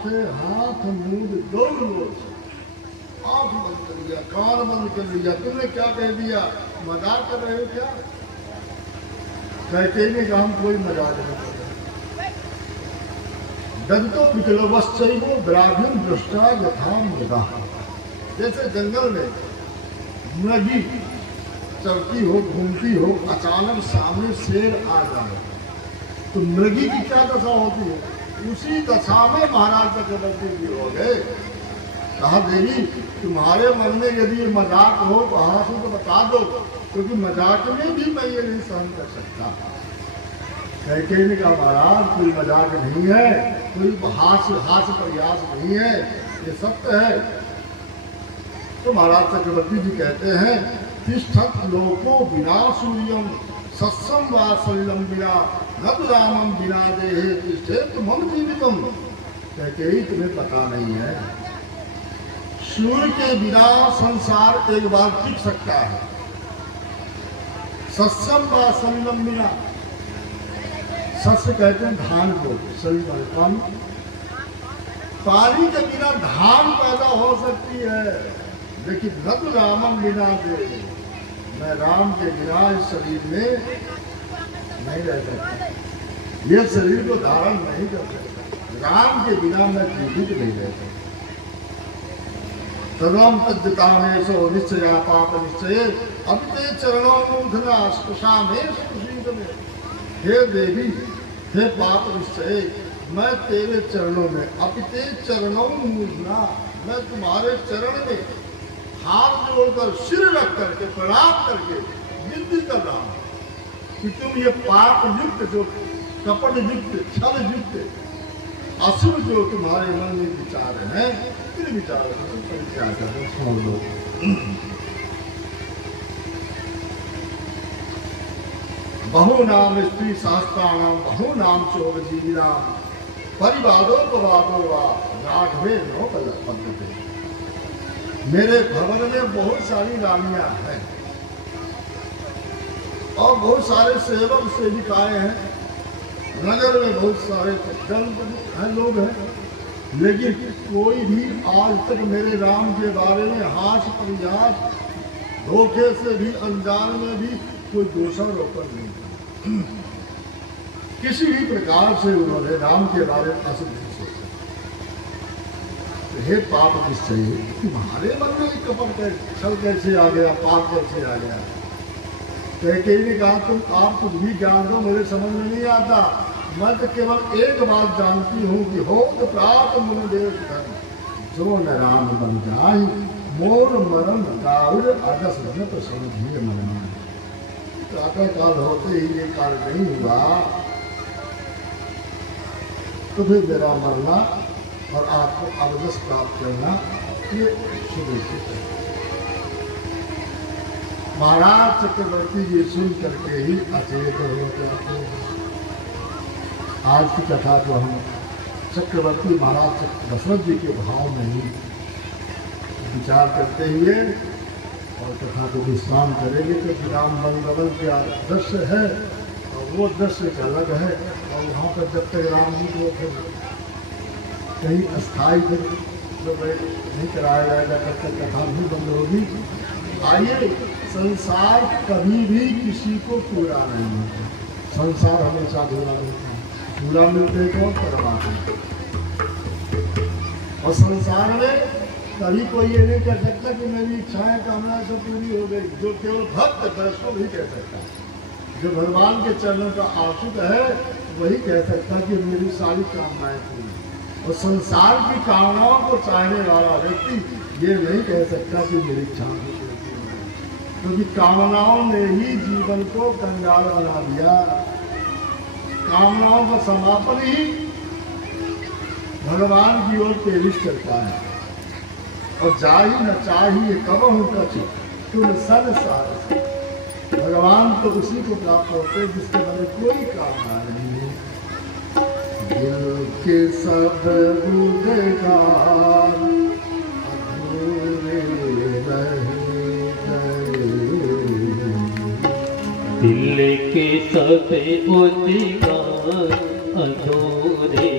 थे हाथ मूंद दौड़ लो, आंख बंद कर लिया, कान बंद कर लिया, तुमने क्या कह दिया, मजाक कर रहे हो क्या? कहते नहीं कि हम कोई मजाक नहीं कर रहे। दंतो पिकलवश्चैवो द्राघिम दृष्टा यथा मृगा। जैसे जंगल में मृगी चलती हो, घूमती हो, अचानक सामने शेर आ जाए तो मृगी की क्या दशा होती है, उसी दशा में महाराज चक्रवर्ती जी हो गए। कहा देवी तुम्हारे मन में यदि ये मजाक हो तो हाथ तो बता दो, क्योंकि मजाक में भी मैं ये नहीं सहन कर सकता। कैकेयी ने कहा महाराज कोई मजाक नहीं है, कोई हास्य प्रयास नहीं है, ये सत्य है। तो महाराज चक्रवर्ती जी कहते हैं तिष्ठत लोको बिना सूर्यम सत्सम वासल्यम बिना न तो रामम बिना देहे तिष्ठे तो मम जीवितम। कैकेयी तुम्हें पता नहीं है, सूर्य के बिना संसार एक बार टिक सकता है, सत्सम वासल्यम बिना, सत्य कहते हैं धान को, सही पानी, पानी के बिना धान पैदा हो सकती है, लेकिन न तो रामम बिना दे, मैं राम के बिना इस शरीर में नहीं रह सकता, ये शरीर को धारण नहीं कर सकता, राम के बिना मैं जीवित नहीं रह सकता। तदम तद्यतामेशो निश्चया पाप निश्चय अब ते चरणों मूर्धना स्पृशामेश कुशीत में। हे देवी हे पाप निश्चय, मैं तेरे चरणों में, अपिते चरणों मूर्धना, मैं तुम्हारे चरण में हाथ जोड़कर सिर रख करके प्रणाम करके विनती कर रहा हूं कि तुम ये पाप युक्त, जो कपट युक्त, छल युक्त, असुर जो तुम्हारे मन में विचार हैं, इन विचारों को तुम परित्याग करो, छोड़ दो। बहु नाम स्त्री शास्त्राणाम बहु नाम चोर जीविनाम परिवादो पवादो वा राघवे नो पद्धति। मेरे भवन में बहुत सारी रानियां हैं और बहुत सारे सेवक सेविकाएं हैं, नगर में बहुत सारे हैं, लोग हैं, लेकिन कोई भी आज तक मेरे राम के बारे में हास्य परिहास, धोखे से भी, अनजान में भी कोई दोषारोपण नहीं किया। किसी भी प्रकार से उन्होंने राम के बारे में अशुभ नहीं सोचा। हे पाप निश्चय, तुम्हारे मन में कपट छल कैसे आ गया, पाप कैसे आ गया? कैकेयी ने कहा तुम आप कुछ भी जान दो, मेरे समझ में नहीं आता, मैं तो केवल एक बात जानती हूँ कि हो तो प्राप्त मुनिदेव धर्म, जो न राम बन जाए मोर मरण काल अगस तो समझिए मरना। प्रातः काल होते ही ये कार्य नहीं हुआ तो फिर मेरा मरना और आपको अवदस प्राप्त करना ये सुनिश्चित है। महाराज चक्रवर्ती जी सुन करके ही अचेत हो जाते हैं। आज की कथा को हम चक्रवर्ती महाराज दशरथ जी के भाव में ही विचार करते हुए और कथा को विश्राम करेंगे, क्योंकि राम बंगवन का दृश्य है और वो दृश्य एक अलग है, और वहाँ पर जब तक राम जी को फिर कहीं अस्थायी फिर नहीं कराया जाएगा तब तक कथा भी बंद होगी। आइए, संसार कभी भी किसी को पूरा नहीं होता, संसार हमेशा पूरा होता है, पूरा मिलते को परमात्मा। और संसार में कभी कोई ये नहीं कह सकता कि मेरी इच्छाएं कामनाएं सब पूरी हो गई, जो केवल भक्त वैष्णव ही कह सकता है। जो भगवान के चरणों का आश्रित है वही कह सकता है कि मेरी सारी कामनाएं पूरी। और संसार की कामनाओं को चाहने वाला व्यक्ति ये नहीं कह सकता कि मेरी इच्छाएं पूरी, क्योंकि कामनाओं ने ही जीवन को कंगाल बना दिया। कामनाओं का समापन ही भगवान की ओर प्रेरित करता है। और जाही न चाहिए कबहु कछु तुम संसार, भगवान तो उसी को प्राप्त होते जिसके मन में कोई कामना नहीं है। दिल के सब गुणगान अधूरे रह गए, दिल के सब उद्गार अधूरे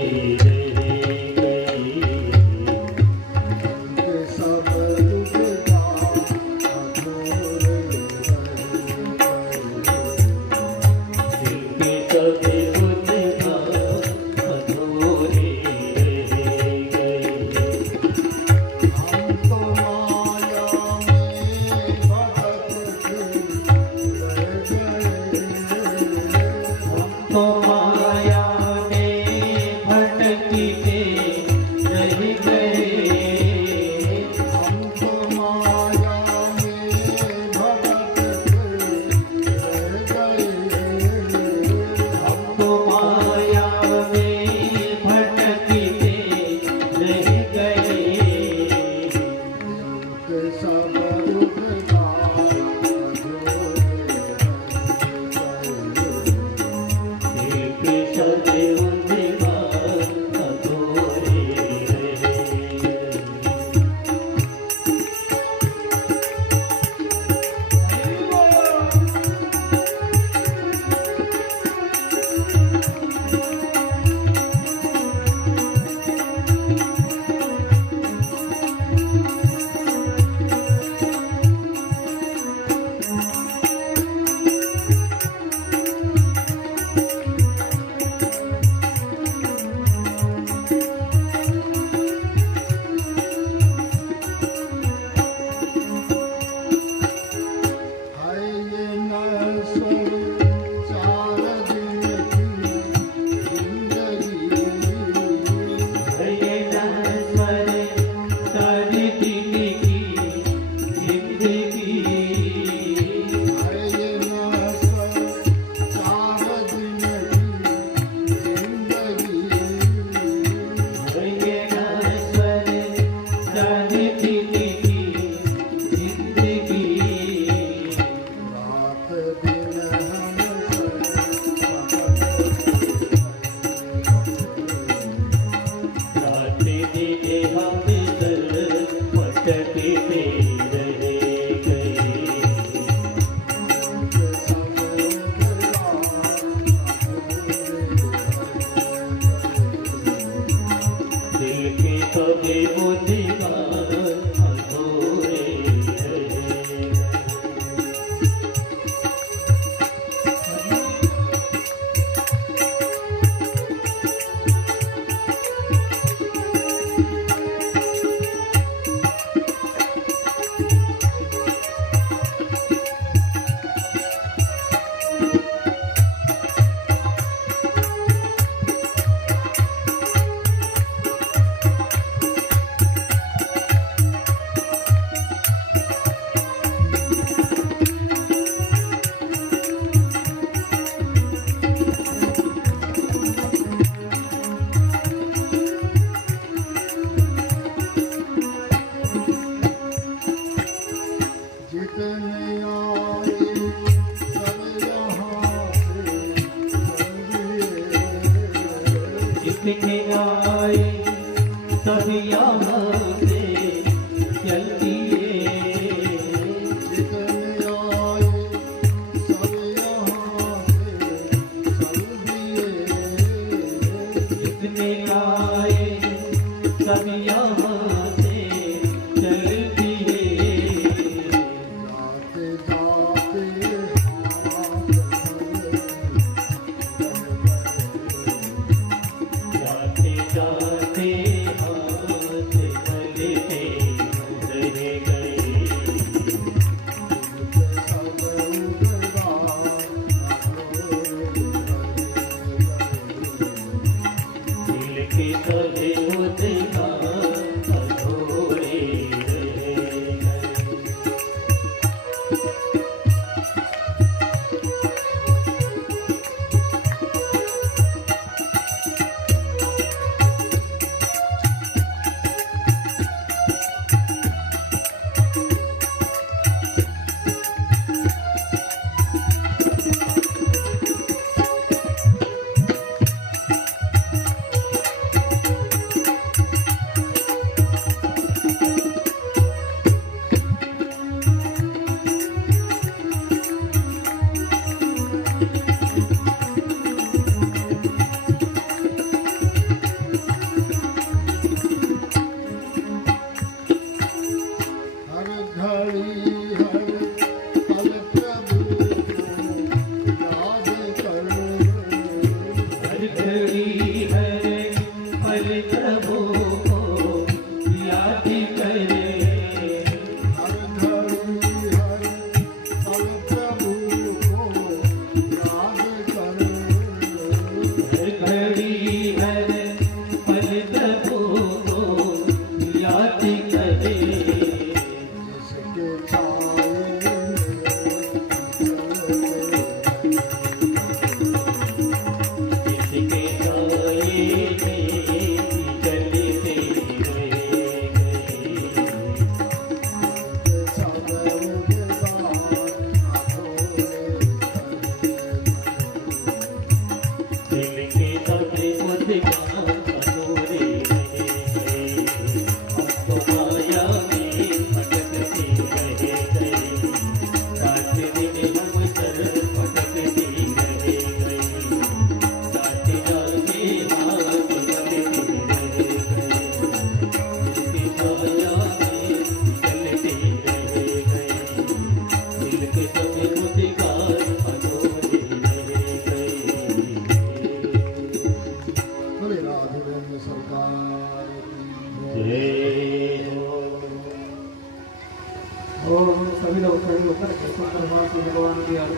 रह गए। नश्वर चार दिन की जिंदगी ये नश्वर सारी दिन की जिंदगी है ये नश्वर चार दिन की जिंदगी ये नश्वर सारी दिन की जिंदगी रात दिन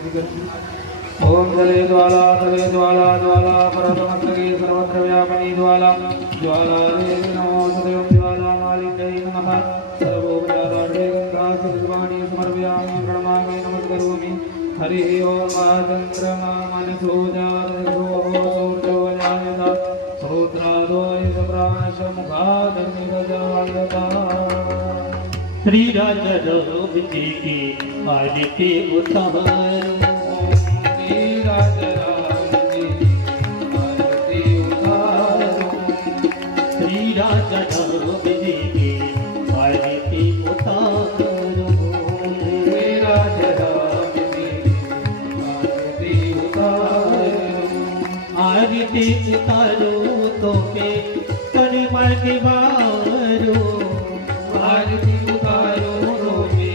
ओम जले ज्वाला ज्वाला परमंत्री सर्वत्र व्यापिनी ज्वाला ज्वाला देवी नमो सदैव ज्वाला मालिकै नमः सर्वोपचारार्थे गंगासुर्वाणी समर्पयामि प्रणमामि नमस्करोमि हरि ओम चंद्रमा मनसोजातो सूर्योजायता श्रोत्रादो प्राश मुखादग्निगजायता। श्री राजा राम जी की आरती उतारो श्री राजा राम जी की आरती उतारो श्री राजा राम जी आरती उतारो आरती उतारो तो पे तन मन बारो आरती उतारो तो पे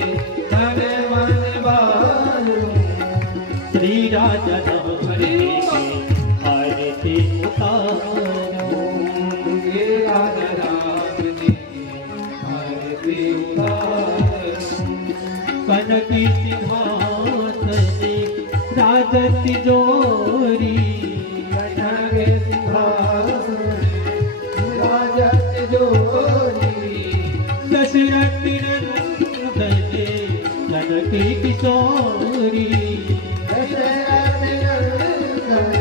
तन मन बारो श्री राजा राम जी की आरती उतारो श्री राजा राम जी आरती उतारो कनकी सिंहासने राजत जोरी कनके सिंहासन राजत जोरी दशरथ नंदने कनकी किशोरी दशरथ नंदन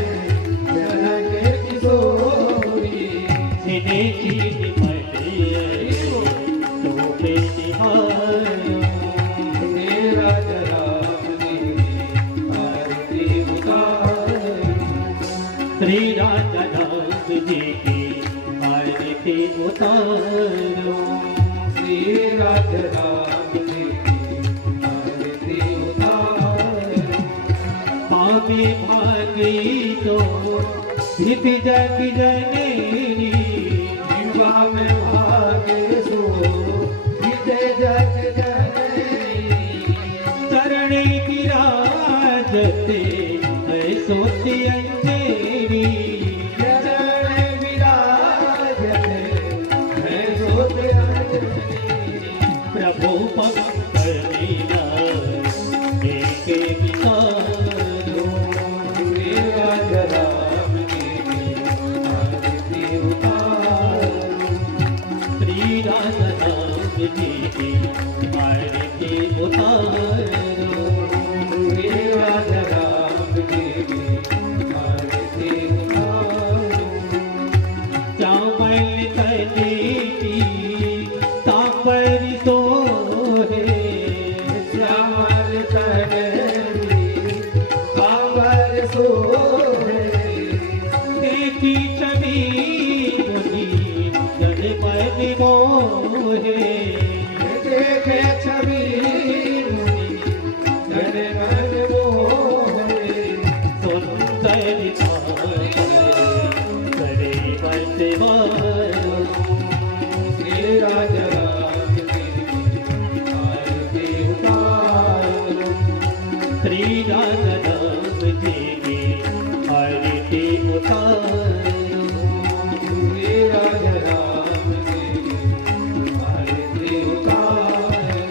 कनके किशोरी जिने चीज पड़े तोपे निहारो श्री राजा राम जी आरती उतारो श्री राजा राम जी की आरती उतारो श्री राजा राम जी आरती उतारो भाभी भागी तो हित जग जननी विवा में भागे सो विजय जग जननी चरण विराजते सोती अंजेरी चरण विराजते है सोत अंजनी प्रभु भक्त लीला एक विचारो श्री राजा राम जी आरती उतारो श्री राजा राम जी की आरती उतारो श्री राजा राम जी आरती उतारो चावल तलेटी तापर सोहे श्यामल कनरी कांवर सोहे देखी छवि मुनि जन मन मोहे देखे छवि मुनि जन मन मोहे सुंदर करे बंदवारो श्री राजा राम जी आरती उतारो श्री राजा राम जी की आरती उतारो श्री राजा राम जी आरती उतारो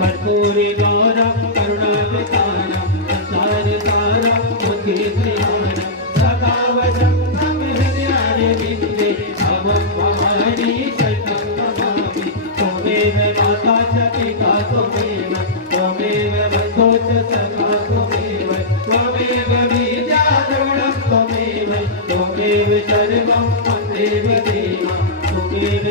कर्पूरी गौरव करुणावतारम संसार सारम मुकेन्द्रियाणम सदा वसंतम हृदयारविन्दे अवं भवानी शरणं नमामि त्वमेव माता च पिता त्वमेव त्वमेव बन्धो च सखा त्वमेव त्वमेव विद्याद्रविणं त्वमेव त्वमेव सर्वं मम देव देवा त्वमेव